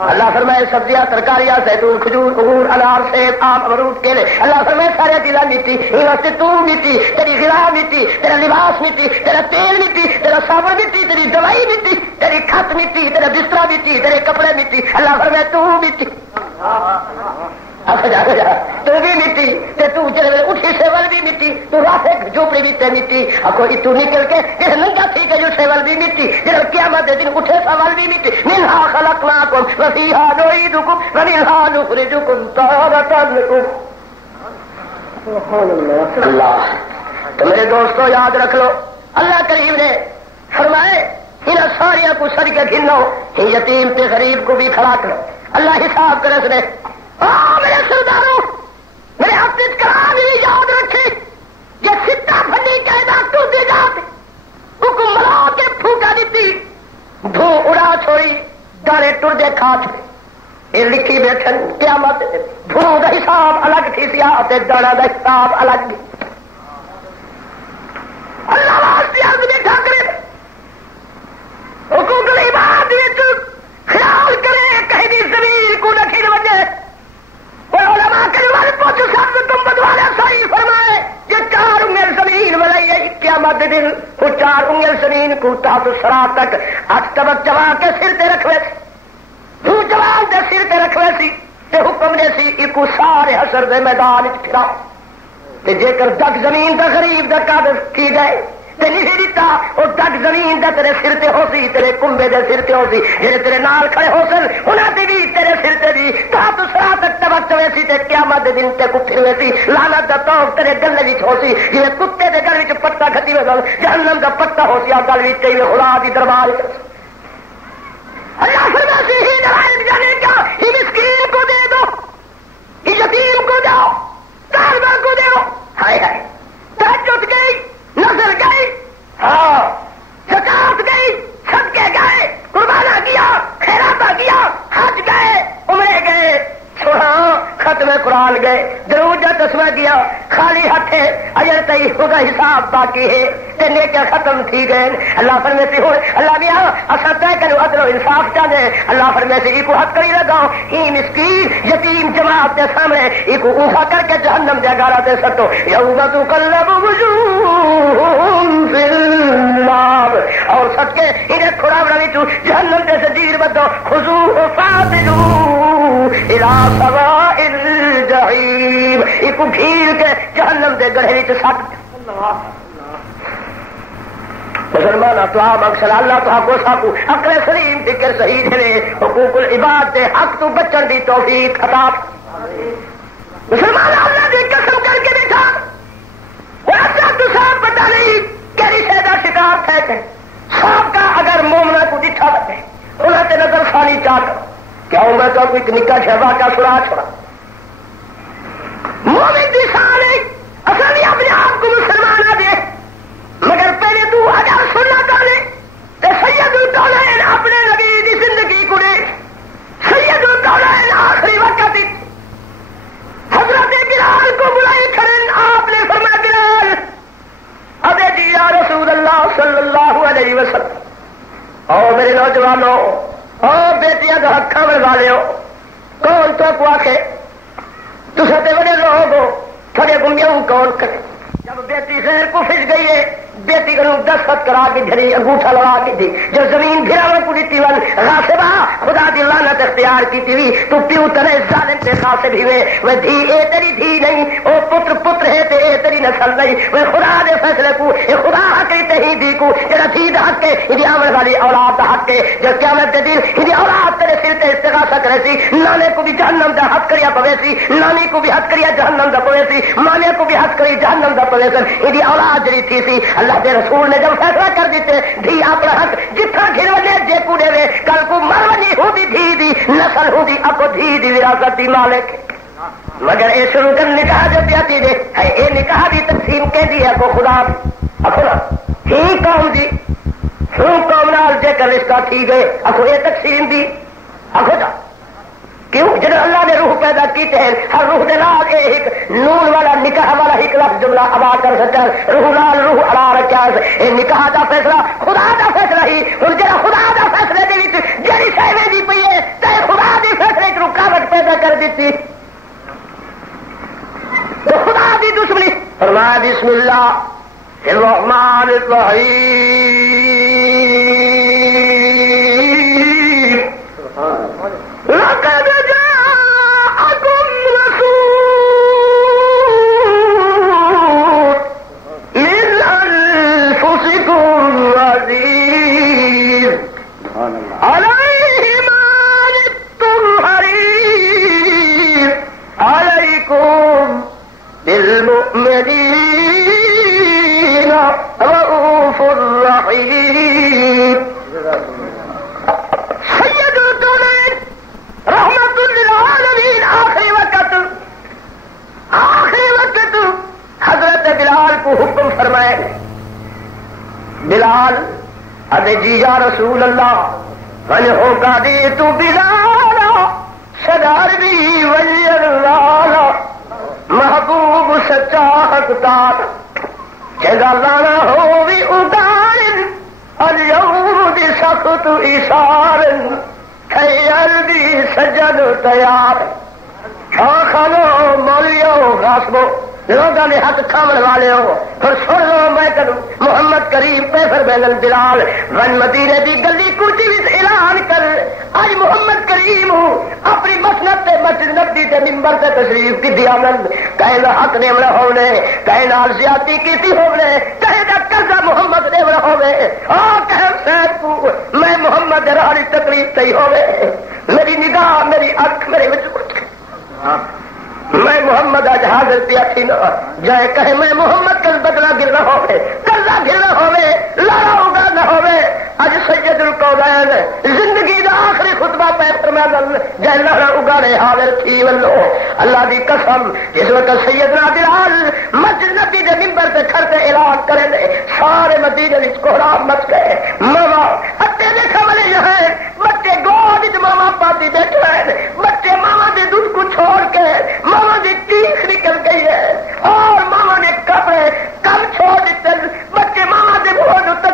اللہ فرمائے سبزیاں ترکاریاں زیتون کھجور انگور انار سیب آم امرود کیلے اللہ فرمائے سارے چیزاں مٹی واسطے تو مٹی تیری غذا مٹی تیرا لباس مٹی تیرا تیل مٹی تیرا صابن مٹی تیری دوائی مٹی تیری کھت مٹی تیرا بستر مٹی تیرے کپڑے مٹی اللہ فرمائے تو مٹی تو بھی مٹی تو اٹھی سیول بھی مٹی تو راسے جھوپڑی بھی مٹی آخو تو نکل کے ننگا تھی کہ جو سیول بھی مٹی جب قیامت دے دن اٹھے سوال بھی مٹی منہا خلقناکم وفیہا نعیدکم ومنہا نخرجکم تارۃ اخرى اللہ تو میرے دوستو یاد رکھ لو اللہ کریم نے فرمائے ان ساریاں کو سر کے گھنو یتیم تے غریب کو بھی کھڑا کرو اللہ حساب کرے اس نے میرے سرداروں میرے حافظ کرام بھی یاد رکھے یہ ستا بھنی قاعدہ ٹوٹ جاتے حکم ملا کے پھوٹا دیتی دھو اڑا چھوڑی گانے ٹردے کھا چھوڑی یہ لکھی بیٹھن قیامت دھو دا حساب الگ تھی سیاہ تے دانا دا حساب الگ بھی اللہ واسطے عرض بیٹھا کرے حقوق العباد خیال کرے کہیں بھی زمین کو نہ کھل وجہ علماء کے والے پوچھو سب تم بدوالا صحیح فرمائے یہ 4 انگل زمین ولائی ہے قیامت دن وہ 4 انگل زمین کو تحت سرا تک 8 طبق جما کے سر تے رکھوے سی تو جوان دے سر تے رکھوے سی تے حکم دے سی ایکو سارے حشر دے میدان وچ پھراؤ تے جے کر دگ زمین دا غریب دا قابض کی گئے تے نہیں دیتا وہ دگ زمین دا تیرے سر تے ہو سی تیرے کنبے دے سر تے ہو سی جڑے تیرے نال کھڑے ہو سن انہاں دی بھی تیرے سر تے دی تحت سرا تک تبق چوے سی تے قیامت دے دن تے کو پھروے سی لعنت دا توق تیرے گلے وچ ہو سی جے کتے دے گل وچ پتا کھٹی وے جہنم دا پتا ہو سی گل وچ تے خدا دی دربار اللہ فرماتے ہیں دلائل جانے کیا یہ مسکین کو دے دو یہ یتیم کو دو طالبہ کو دو ہائے ہائے تہجد گئی نظر گئی ہاں زکات گئی صدقے گئے قربانہ کیا خیراتہ کیا حج گئے عمرے گئے چھوڑا ختم قرآن گئے درود کا تسمہ کیا خالی ہاتھ ہے اجر تئی ہوگا حساب باقی ہے تے نیکیاں ختم تھی گئے اللہ فرماتے ہو اللہ میاں اسا طے کرو عدل و انصاف چاہے اللہ فرماتے ایک حق کری لگاؤ ہی مسکین یتیم جماعت کے سامنے ایک اونچا کر کے جہنم دے گارا دے سٹو یوم تقلب وجوہہم فی النار اور سچ کے انہیں کھڑا بڑا بھی تو جہنم دے زنجیر بدو خذوہ فاعتلوہ الی سواء الجحیم ایک بھیڑ کے جہنم دے گڑھے وچ سٹ مسلمان تو مقصد اللہ تو کو ساکو عقل سلیم فکر صحیح دے حقوق العباد دے حق تو بچن دی توفیق عطا مسلمان اللہ دی قسم کر کے دیکھا تو صاحب پتہ نہیں کیری شے دا شکار تھے صاحب کا اگر مومنا کو دکھا بتے انہاں تے نظر ثانی چاہ کر کیا میں تو کوئی نکا شہبا کا سنا چھوڑا مومن دی شان ہے اصل ہی اپنے آپ کو مسلمان دے مگر پہلے تو اگر سننا چاہے تو سید القولین اپنے نبی دی زندگی کو دے سید القولین آخری وقت حضرت بلال کو بلائی کھڑن آپ نے فرمایا بلال ابے جی یا رسول اللہ صلی اللہ علیہ وسلم او میرے نوجوانوں او بیٹیاں کا حق کھانے والے ہو کون تو کو آخے تے بڑے لوگ ہو تھوڑے گنگیوں کون کرے جب بیٹی شہر کو پھس گئی ہے بیٹی کو دستخط کرا کے جھری انگوٹھا لگا کے دی جو زمین گھراوے کو دیتی ون غاصبہ خدا دی لعنت اختیار کی تھی تو پیو ترے ظالم سے غاصب ہوئے وہ دھی اے تیری دھی نہیں او پتر پتر ہے تے اے تیری نسل نہیں وہ خدا دے فیصلے کو اے خدا حق تے ہی دی کو جڑا دھی دا حق ہے دی آمن والی اولاد دا حق ہے جو قیامت دے دن دی اولاد تیرے سر تے استغاثہ کرے سی نانے کو بھی جہنم دا حق کریا پوے سی نانی کو بھی حق کریا جہنم دا پوے سی مانے کو بھی حق کری جہنم دا پوے سی دی اولاد جڑی تھی سی اللہ کے رسول نے جب فیصلہ کر دیتے دھی اپنا حق جتنا گھر وجے جے کو دے وے کل کو مر وجی ہو دی دھی دی نسل ہو دی اکو دھی دی وراثت دی مالک مگر اے شروع کر نکاح جو پیاتی دے اے نکاح دی تقسیم کے دی ہے کو خدا اکو نا ہی قوم دی ہوں قوم نال جے کر رشتہ تھی گئے اکو اے تقسیم دی اکو جا کیوں جب اللہ نے روح پیدا کیتے ہیں ہر روح دے نال ایک نون والا نکاح والا ایک لفظ جملہ ادا کر سکتا ہے روح نال روح اڑا رکھا ہے اے نکاح دا فیصلہ خدا دا فیصلہ ہی ہن جڑا خدا دا فیصلے دے وچ جڑی شے ویندی پئی ہے تے خدا دی فیصلے وچ رکاوٹ پیدا کر دتی تو خدا دی دشمنی فرمایا بسم اللہ الرحمن الرحیم لقد جاءكم رسول من أنفسكم عزيز عليه ما عنتم حريص عليكم بالمؤمنين رؤوف رحيم رحمت للعالمین آخری وقت حضرت بلال کو حکم فرمائے بلال ابے جی یا رسول اللہ من ہوگا دی تو بلالا صدارنی ولی اللہ محبوب سچا حقدار جگہ لانا ہو بھی اگار اليوم بھی سخت اشار دی سجن تیار خانو مولیو غاصبو لوگوں نے حق کھاون والے ہو پھر سن لو میں کروں محمد کریم پیفر بین بلال ون مدینے دی گلی کوٹی وچ اعلان کر اج محمد کریم اپنی مسند تے مسجد نبی تے منبر تے تشریف کی دیانت کہے دا حق نے بڑا ہونے کہے نال زیادتی کیتی ہونے کہے دا قرضہ محمد نے بڑا ہوے او کہے صاحب کو میں محمد راہی تکلیف تے ہوے میری نگاہ میری اکھ میرے وچ میں محمد آج حاضر پیا تھی نہ جائے کہے میں محمد کل بدلا گرنا ہوئے قرضہ گرنا ہوئے لاڑا ہوگا نہ ہوئے اج سید القولین زندگی دا آخری خطبہ پہ فرمایا جائے لاڑا اگاڑے حاضر تھی ولو اللہ دی قسم جس وقت سیدنا بلال مسجد نبی دے منبر تے کھڑ کے اعلان کرے سارے مدینے وچ کوہرام مچ گئے ماما اتے دیکھا والے ہیں بچے گود وچ ماما پاتی بیٹھے ہیں بچے ماما دے دودھ کو چھوڑ کے ماما کی ٹیک نکل گئی ہے اور ماما نے کپڑے کم چھوڑ دیتے بچے ماما کے بہت تک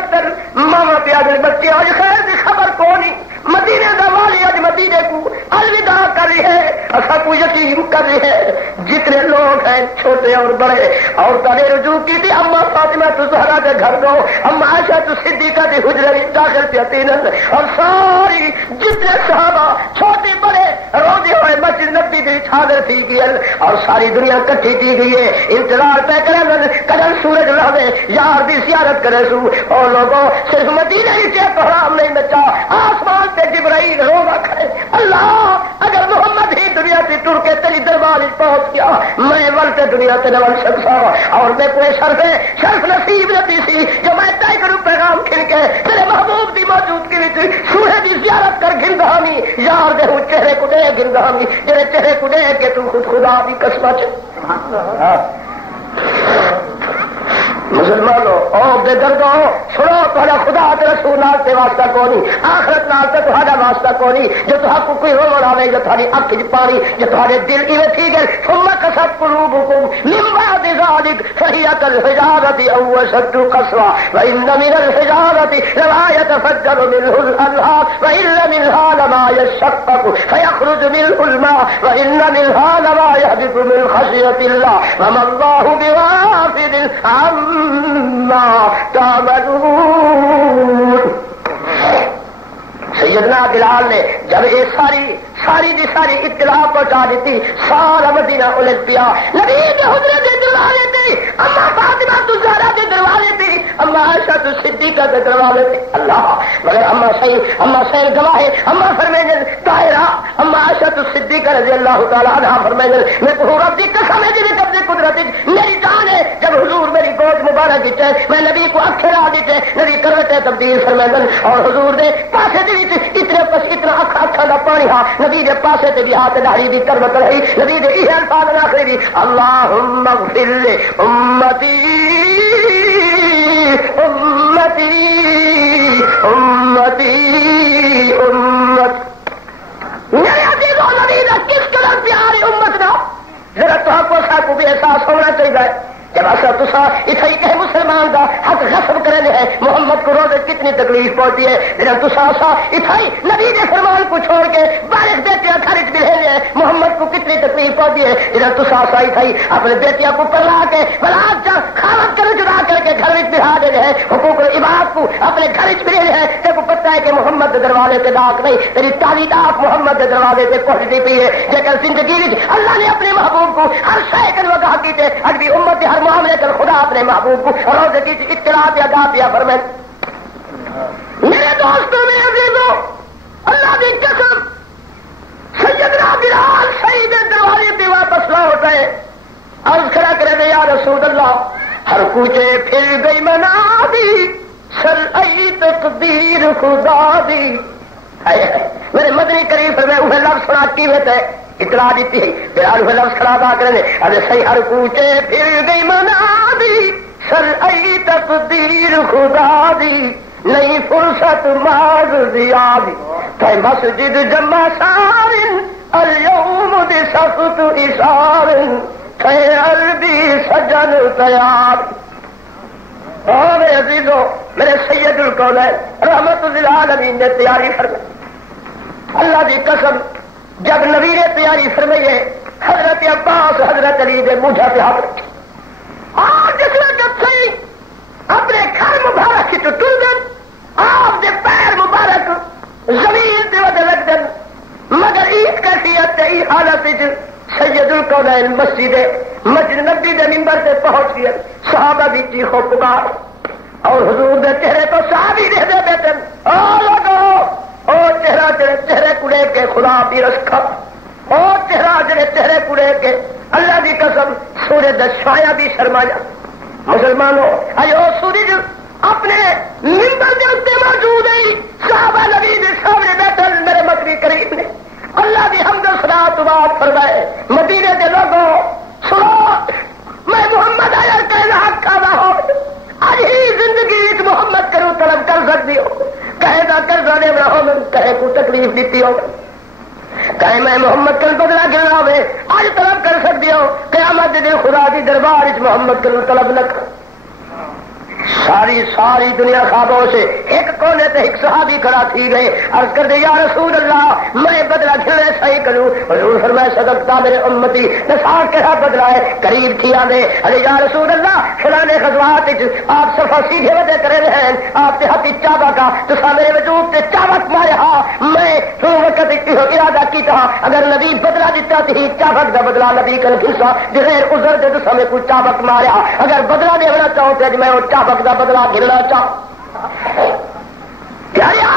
ماما پہ آج بچے آج خیر کی خبر کو نہیں مدینے کا والی آج مدینے کو الوداع کر رہی ہے ایسا کو یقین کر رہی ہے جتنے لوگ ہیں چھوٹے اور بڑے عورتوں نے رجوع کی تھی اما فاطمہ تو زہرا کے گھر دو اما عائشہ تو صدیقہ کی حجرے داخل تھی اور ساری جتنے صحابہ چھوٹے بڑے روزے ہوئے مسجد نبی دی حاضر تھی گئی اور ساری دنیا کٹھی کی گئی ہے انتظار پہ کرے کدل سورج لہے یار دی زیارت کرے سو اور لوگوں صرف مدینے کے حرام نہیں بچا آسمان سے جبرائیل روزہ کھڑے اللہ اگر محمد ہی دنیا سے ٹر کے تیری دربار پہنچ گیا میں ول سے دنیا سے نہ ول سکتا اور میں کوئی شرف نصیب نہیں سی جو میں طے کروں پیغام کھل کے تیرے محبوب کی موجودگی میں سورج کی زیارت کر گندہانی یار دے ہوں چہرے کو دے گندہانی جڑے چہرے کو دے کہ تو خود خدا بھی قسمہ مسلمانوں او بے دردو سنو تہاڈا خدا تے رسول نال تے واسطہ کونی آخرت نال تے تہاڈا واسطہ کونی جو تہاں کو کوئی روڑ آوے جو تہاڈی اکھ وچ پانی جو تہاڈے دل ایویں تھی گئے ثم قسد قلوبکم من بعد ذلك فهي كالحجارة او اشد قسوة وان من الحجارة لما يتفجر منه الانهار وان منها لما يشقق فيخرج منه الماء وان منها لما يهبط من خشية الله وما الله بغافل عما تعملون سیدنا بلال نے جب یہ ساری اطلاع پہنچا دیتی سارا مدینہ الٹ پیا نبی کے حضرت کے دروازے تھی اما فاطمہ الزہرا کے دروازے تھی اما عائشہ صدیقہ کے دروازے تھی اللہ مگر اما سید گواہ اما فرمائیں طاہرہ اما عائشہ صدیقہ رضی اللہ تعالی عنہا فرمائیں میں کہوں رب کی قسم ہے جی قبضے قدرت میری جان ہے جب حضور میری گود مبارک دیتے میں نبی کو اکھے لا دیتے نبی کروٹے تبدیل فرمائیں اور حضور دے پاسے دی اتنا اکھا دا پانی ہا نبی دے پاسے تے بھی ہاتھ داڑھی بھی کروٹ رہی نبی دے یہ الفاظ آخری بھی اللہم اغفر لے امتی امتی امتی امت میرے عزیزوں نبی دا کس قدر پیاری امت دا ذرا تو کو ساتھ بھی احساس ہونا چاہیے جب اصل تصا اتنا کہ مسلمان کا حق غصب کرنے ہے محمد کو روز کتنی تکلیف پہنچتی ہے جب تصا اتنا نبی کے فرمان کو چھوڑ کے بارش بیٹیاں خارج بھی رہے ہیں محمد کو کتنی تکلیف پہنچتی ہے جب تصا اتنا اپنے بیٹیاں کو پرلا کے بلاد کھانا کر جدا کر کے گھر میں بہا دے رہے ہیں حقوق العباد کو اپنے گھر میں رہے ہیں تیرے کو پتہ ہے کہ محمد کے دروازے سے ڈاک نہیں تیری تالی ڈاک محمد کے دروازے سے پہنچتی پی ہے لیکن زندگی اللہ نے اپنے محبوب کو ہر شے کے وگاہ کی اگلی امت ہر معاملے کر خدا اپنے محبوب کو روزے کی اطلاع دیا گا دیا فرمائے میرے دوستوں میں عزیزوں اللہ کی قسم سیدنا بلال شہید دروازے پہ واپس نہ ہوتا ہے عرض کھڑا کرے دے یا رسول اللہ ہر کوچے پھر گئی منادی سر ای تقدیر خدا دی میرے مدنی کریم فرمائے وہ لفظ سنا کی ہوتا ہے اطلاع دیتی ہے بلال وہ لفظ کھڑا دا کرنے ارے صحیح ہر کوچے پھر گئی منادی سر ای تقدیر خدا دی نہیں فرصت ماز زیادی کہ مسجد جمع سارن اليوم دی سخت اشارن کہ عربی سجن تیار اور میرے عزیزوں میرے سید القولین رحمت للعالمین نے تیاری فرمائی اللہ کی قسم جب نبی نے تیاری فرمائی ہے حضرت عباس حضرت علی نے مجھے پہ ہاتھ رکھے اور جس میں جب صحیح اپنے گھر مبارک کی تو ٹر گئے آپ کے پیر مبارک زمین پہ ودے لگ گئے مگر عید کیفیت ای حالت سید القولین مسجد نبی کے ممبر سے پہنچ گئے صحابہ بھی چیخو پکار اور حضور کے چہرے تو صحابی دے دے بیٹھے او چہرہ جڑے چہرے کڑے کے خدا بھی رکھا او چہرہ جڑے چہرے کڑے کے اللہ کی قسم سورج چھایا بھی شرمایا مسلمانوں ایو سورج اپنے ممبر کے اتنے موجود ہے صحابہ نبی کے سامنے بیٹھے میرے مکری کریم نے اللہ کی حمد و صلات بات فرمائے مدینے کے لوگوں سنو میں محمد آیا کہنا حق کا نہ ہو آج ہی زندگی محمد کروں طلب کر سکتی ہو کہے گا کر دے رہو میں کہے کو تکلیف دیتی ہو کہے میں محمد کل بدلا گرنا ہوئے آج طلب کر سکتی ہو قیامت دن خدا کی دربار اس محمد کل طلب نہ کر ساری دنیا خوابوں سے ایک کونے سے ایک صحابی کھڑا تھی گئے عرض کر دے یا رسول اللہ میں بدلہ کھلنے صحیح کروں حضور فرمائے صدقتا میرے امتی نسار کہا بدلا ہے قریب تھی آنے ارے یا رسول اللہ فلانے غزوات آپ صفحہ سیدھے وجہ کرے رہے ہیں آپ کے ہاتھی چابا کا تو سا میرے وجود سے چابک مارے ہاں میں تو وقت ارادہ کیتا اگر نبی بدلا دیتا تھی چابک دا بدلا نبی کر پھرسا بغیر عذر دے تو سمے کوئی چابک ماریا اگر بدلا دینا چاہو تو میں وہ چابک دا بدلا گرنا چاہوں پیاریا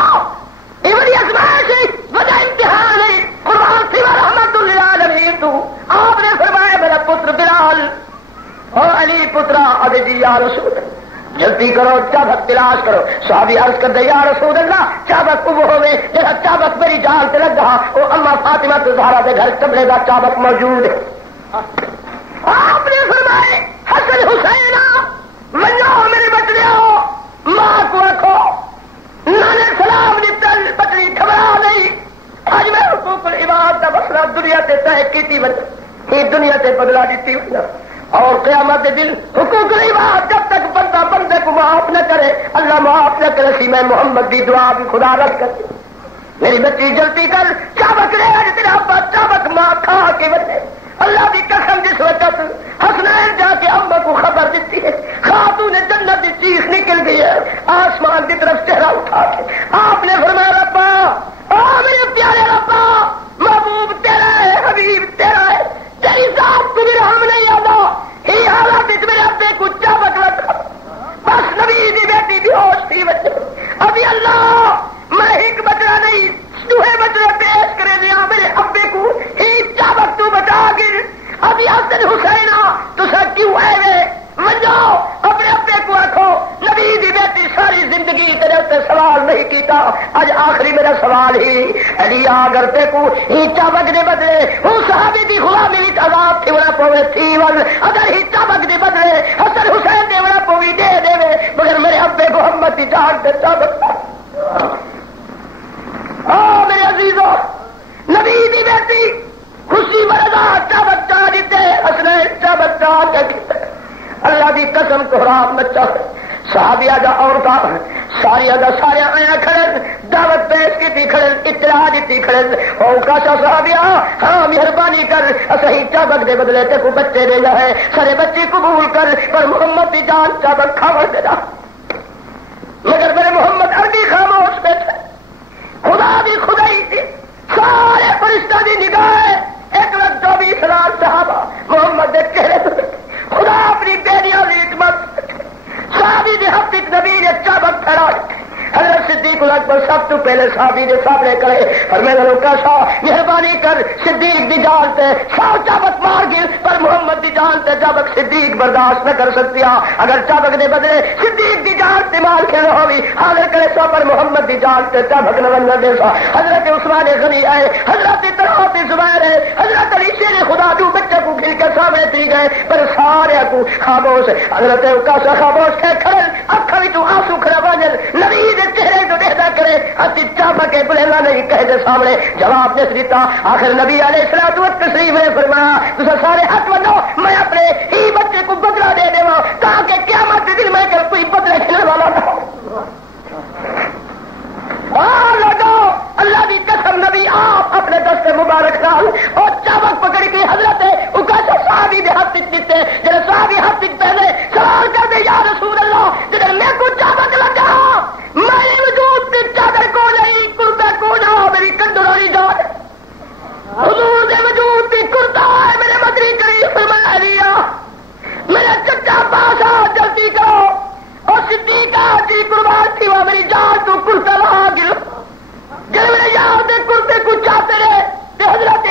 یہ بڑی ازمائش ہے بڑا امتحان ہے قربان سوا رحمت للعالمین تو آپ نے فرمایا میرا پتر بلال اور علی پترا ابھی جی یا رسول جلدی کرو چابک تلاش کرو صحابی عرض کر دے یا رسول اللہ چابک وہ ہوئے جہاں چابک میری جان سے لگ رہا وہ اما فاطمہ زہرا کے گھر چمڑے کا چابک موجود ہے آپ نے فرمائے حسن حسین منو میرے بچڑے ہو ماں کو رکھو نانے سلام نتل بچڑی گھبرا نہیں آج میں حقوق العباد کا مسئلہ دنیا سے طے کی تھی یہ دنیا سے بدلا دیتی ہوئی اور قیامت دن حقوق العباد جب تک بندہ بندے کو معاف نہ کرے اللہ معاف نہ کرے سی میں محمد کی دعا بھی خدا رد کرتی میری بچی جلدی کر چابک رے تیرا ابا چابک ماں کھا کے بچے اللہ کی قسم جس وقت حسنین جا کے ابا کو خبر دیتی ہے خاتون جنت کی چیخ نکل گئی ہے آسمان کی طرف چہرہ اٹھا کے آپ نے فرمایا ربا میرے پیارے ربا محبوب تیرا ہے حبیب تیرا ہے تیری ذات کو بھی رحم نہیں آتا ہی حالات میرے ابے کو چابک رکھا بس نبی دی بیٹی بھی ہوش تھی بچے ابھی اللہ میں ایک بچڑا نہیں چوہے بچڑے پیش کرے دیا میرے ابے کو ہی چابک تو بچا گر ابھی حسن حسین تو سر کیوں آئے منجاؤ اپنے ابے کو رکھو نبی دی بیٹی ساری زندگی تیرے اتنے سوال نہیں کیتا آج آخری میرا سوال ہی علی اگر تے کو ہی چابک دے بدلے وہ صحابی دی غلامی وچ عذاب تھی وڑا پوے تھی ول اگر ہی چابک دے بدلے حسن حسین دے وڑا پوی دے دے مگر میرے ابے محمد دی جان تے چابک میرے عزیزو نبی دی بیٹی خوشی مردا چابک چا دیتے حسنین چابک چا دیتے اللہ دی قسم کو حرام نہ چاہے صحابیہ دا عورتاں ساری دا سارے آیا کھڑے دعوت پیش کی تھی کھڑے اطلاع دیتی کھڑے او کاشا صحابیہ ہاں مہربانی کر صحیح چابک دے بدلے تے کو بچے دے جائے سارے بچے قبول کر پر محمد دی جان چابک کھاوڑ دے جا مگر میرے محمد عربی خاموش بیٹھے خدا دی خدائی تھی سارے فرشتہ دی نگاہ 1,24,000 صحابہ محمد دے چہرے تو خدا اپنی بیڑیاں لیٹ مت صحابی دے ہفتے نبی نے چابک پھیلا حضرت صدیق اکبر سب تو پہلے صحابی دے سامنے کرے اور میں نے روکا سا مہربانی کر صدیق دی جان تے 100 چابک مار گر پر محمد دی جان تے چابک صدیق برداشت نہ کر سکتی اگر چابک دے بدلے صدیق دی جان تے مار کے نہ ہوئی حاضر کرے سو پر محمد دی جان تے چابک نہ بننا دے سا حضرت عثمان غنی آئے حضرت طلحہ زبیر ہے حضرت علی شیر خدا جو بچے کو کھل کے سامنے تھی گئے پر سارے کو خاموش حضرت اوکاسا خاموش ہے کھڑے اکھاں وچوں آنسو کھڑا بانجل نبی چہرے تو دیکھتا کرے اتی چابک کے بلیلا نہیں کہے دے سامنے جواب دے دیتا آخر نبی علیہ الصلوۃ والتسلیم نے فرمایا تسا سارے ہاتھ بنو میں اپنے ہی بچے کو بدلہ دے دے تاکہ قیامت کے دن میں کوئی بدلے کھلنے والا نہ ہو لگو اللہ کی قسم نبی آپ اپنے دست مبارک نال اور چابک پکڑ کے حضرت اکاشا صحابی دے ہاتھ دیتے جب صحابی ہاتھ پہلے سوال کر دے یا رسول اللہ جب میں کو چابک لگا میرے وجود کی چادر کو نہیں کرتا کو نہ میری کنڈرانی جان حضور دے وجود کی کرتا ہے میرے مدری کریم فرمایا لیا میرا چچا پاسا جلدی کرو اور صدیقہ جی قربان تھی وہ میری جان تو کرتا رہا گر جب میرے یار دے کرتے کو چاہتے رہے تے حضرت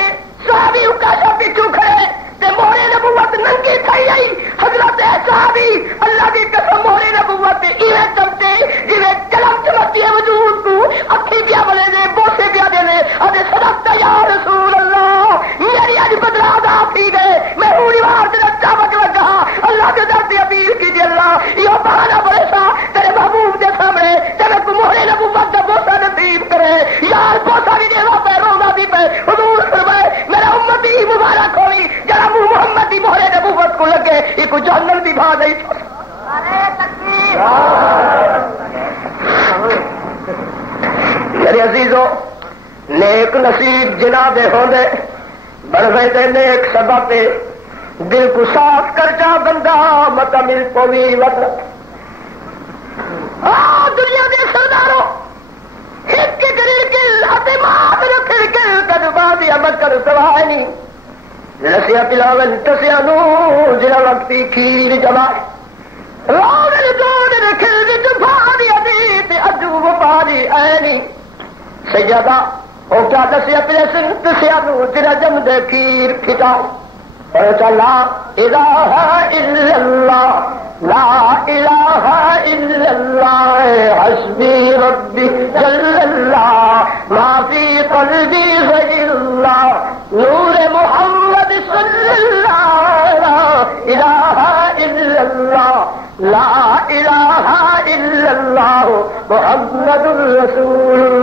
صحابی اکاشا پیچھو کھڑے تے مورے نبوت ننگی کھائی آئی حضرت صحابی اللہ کی قسم مورے نبوت ایویں چمتے جویں قلم چمکتی ہے وجود کو اکھی پیا بلے دے بوسے پیا دے لے اتے صدقت یا رسول اللہ میری اج بدلا دا پی گئے میں ہوری وار تیرا چابک لگا اللہ کے در سے اپیل کی دی اللہ یہ بہانہ بڑے سا تیرے محبوب دے سامنے تیرے کو مورے نبوت دا بوسا نصیب کرے یار بوسا بھی دے پہ روزہ بھی پہ حضور فرمائے میرا امتی مبارک ہوئی جرا محمد دی مہرے نبوت کو لگے یہ کوئی جہنم دی بھا نہیں میرے عزیزوں نیک نصیب جناب ہوندے بڑھ گئے تھے نیک سبب پہ دل کو صاف کر جا بندہ مت مل پوی وطن دنیا کے سرداروں ہک کے گرل کل اتے مات رکھل کل کدبا بھی کر سوائے نہیں لسیا پلاون تسیا نو جڑا وقتی کھیر جمائے راوڑ جوڑ رکھے وچ بھاری ادی تے اجو وپاری اینی سیدہ او کیا دسیا پلسن تسیا نو جڑا جم دے کھیر کھٹاؤ لا الہ الا اللہ لا الہ الا اللہ حسبی ربی جل اللہ ما فی قلبی غیر اللہ نور محمد صلی اللہ لا الہ الا اللہ لا الہ الا اللہ محمد رسول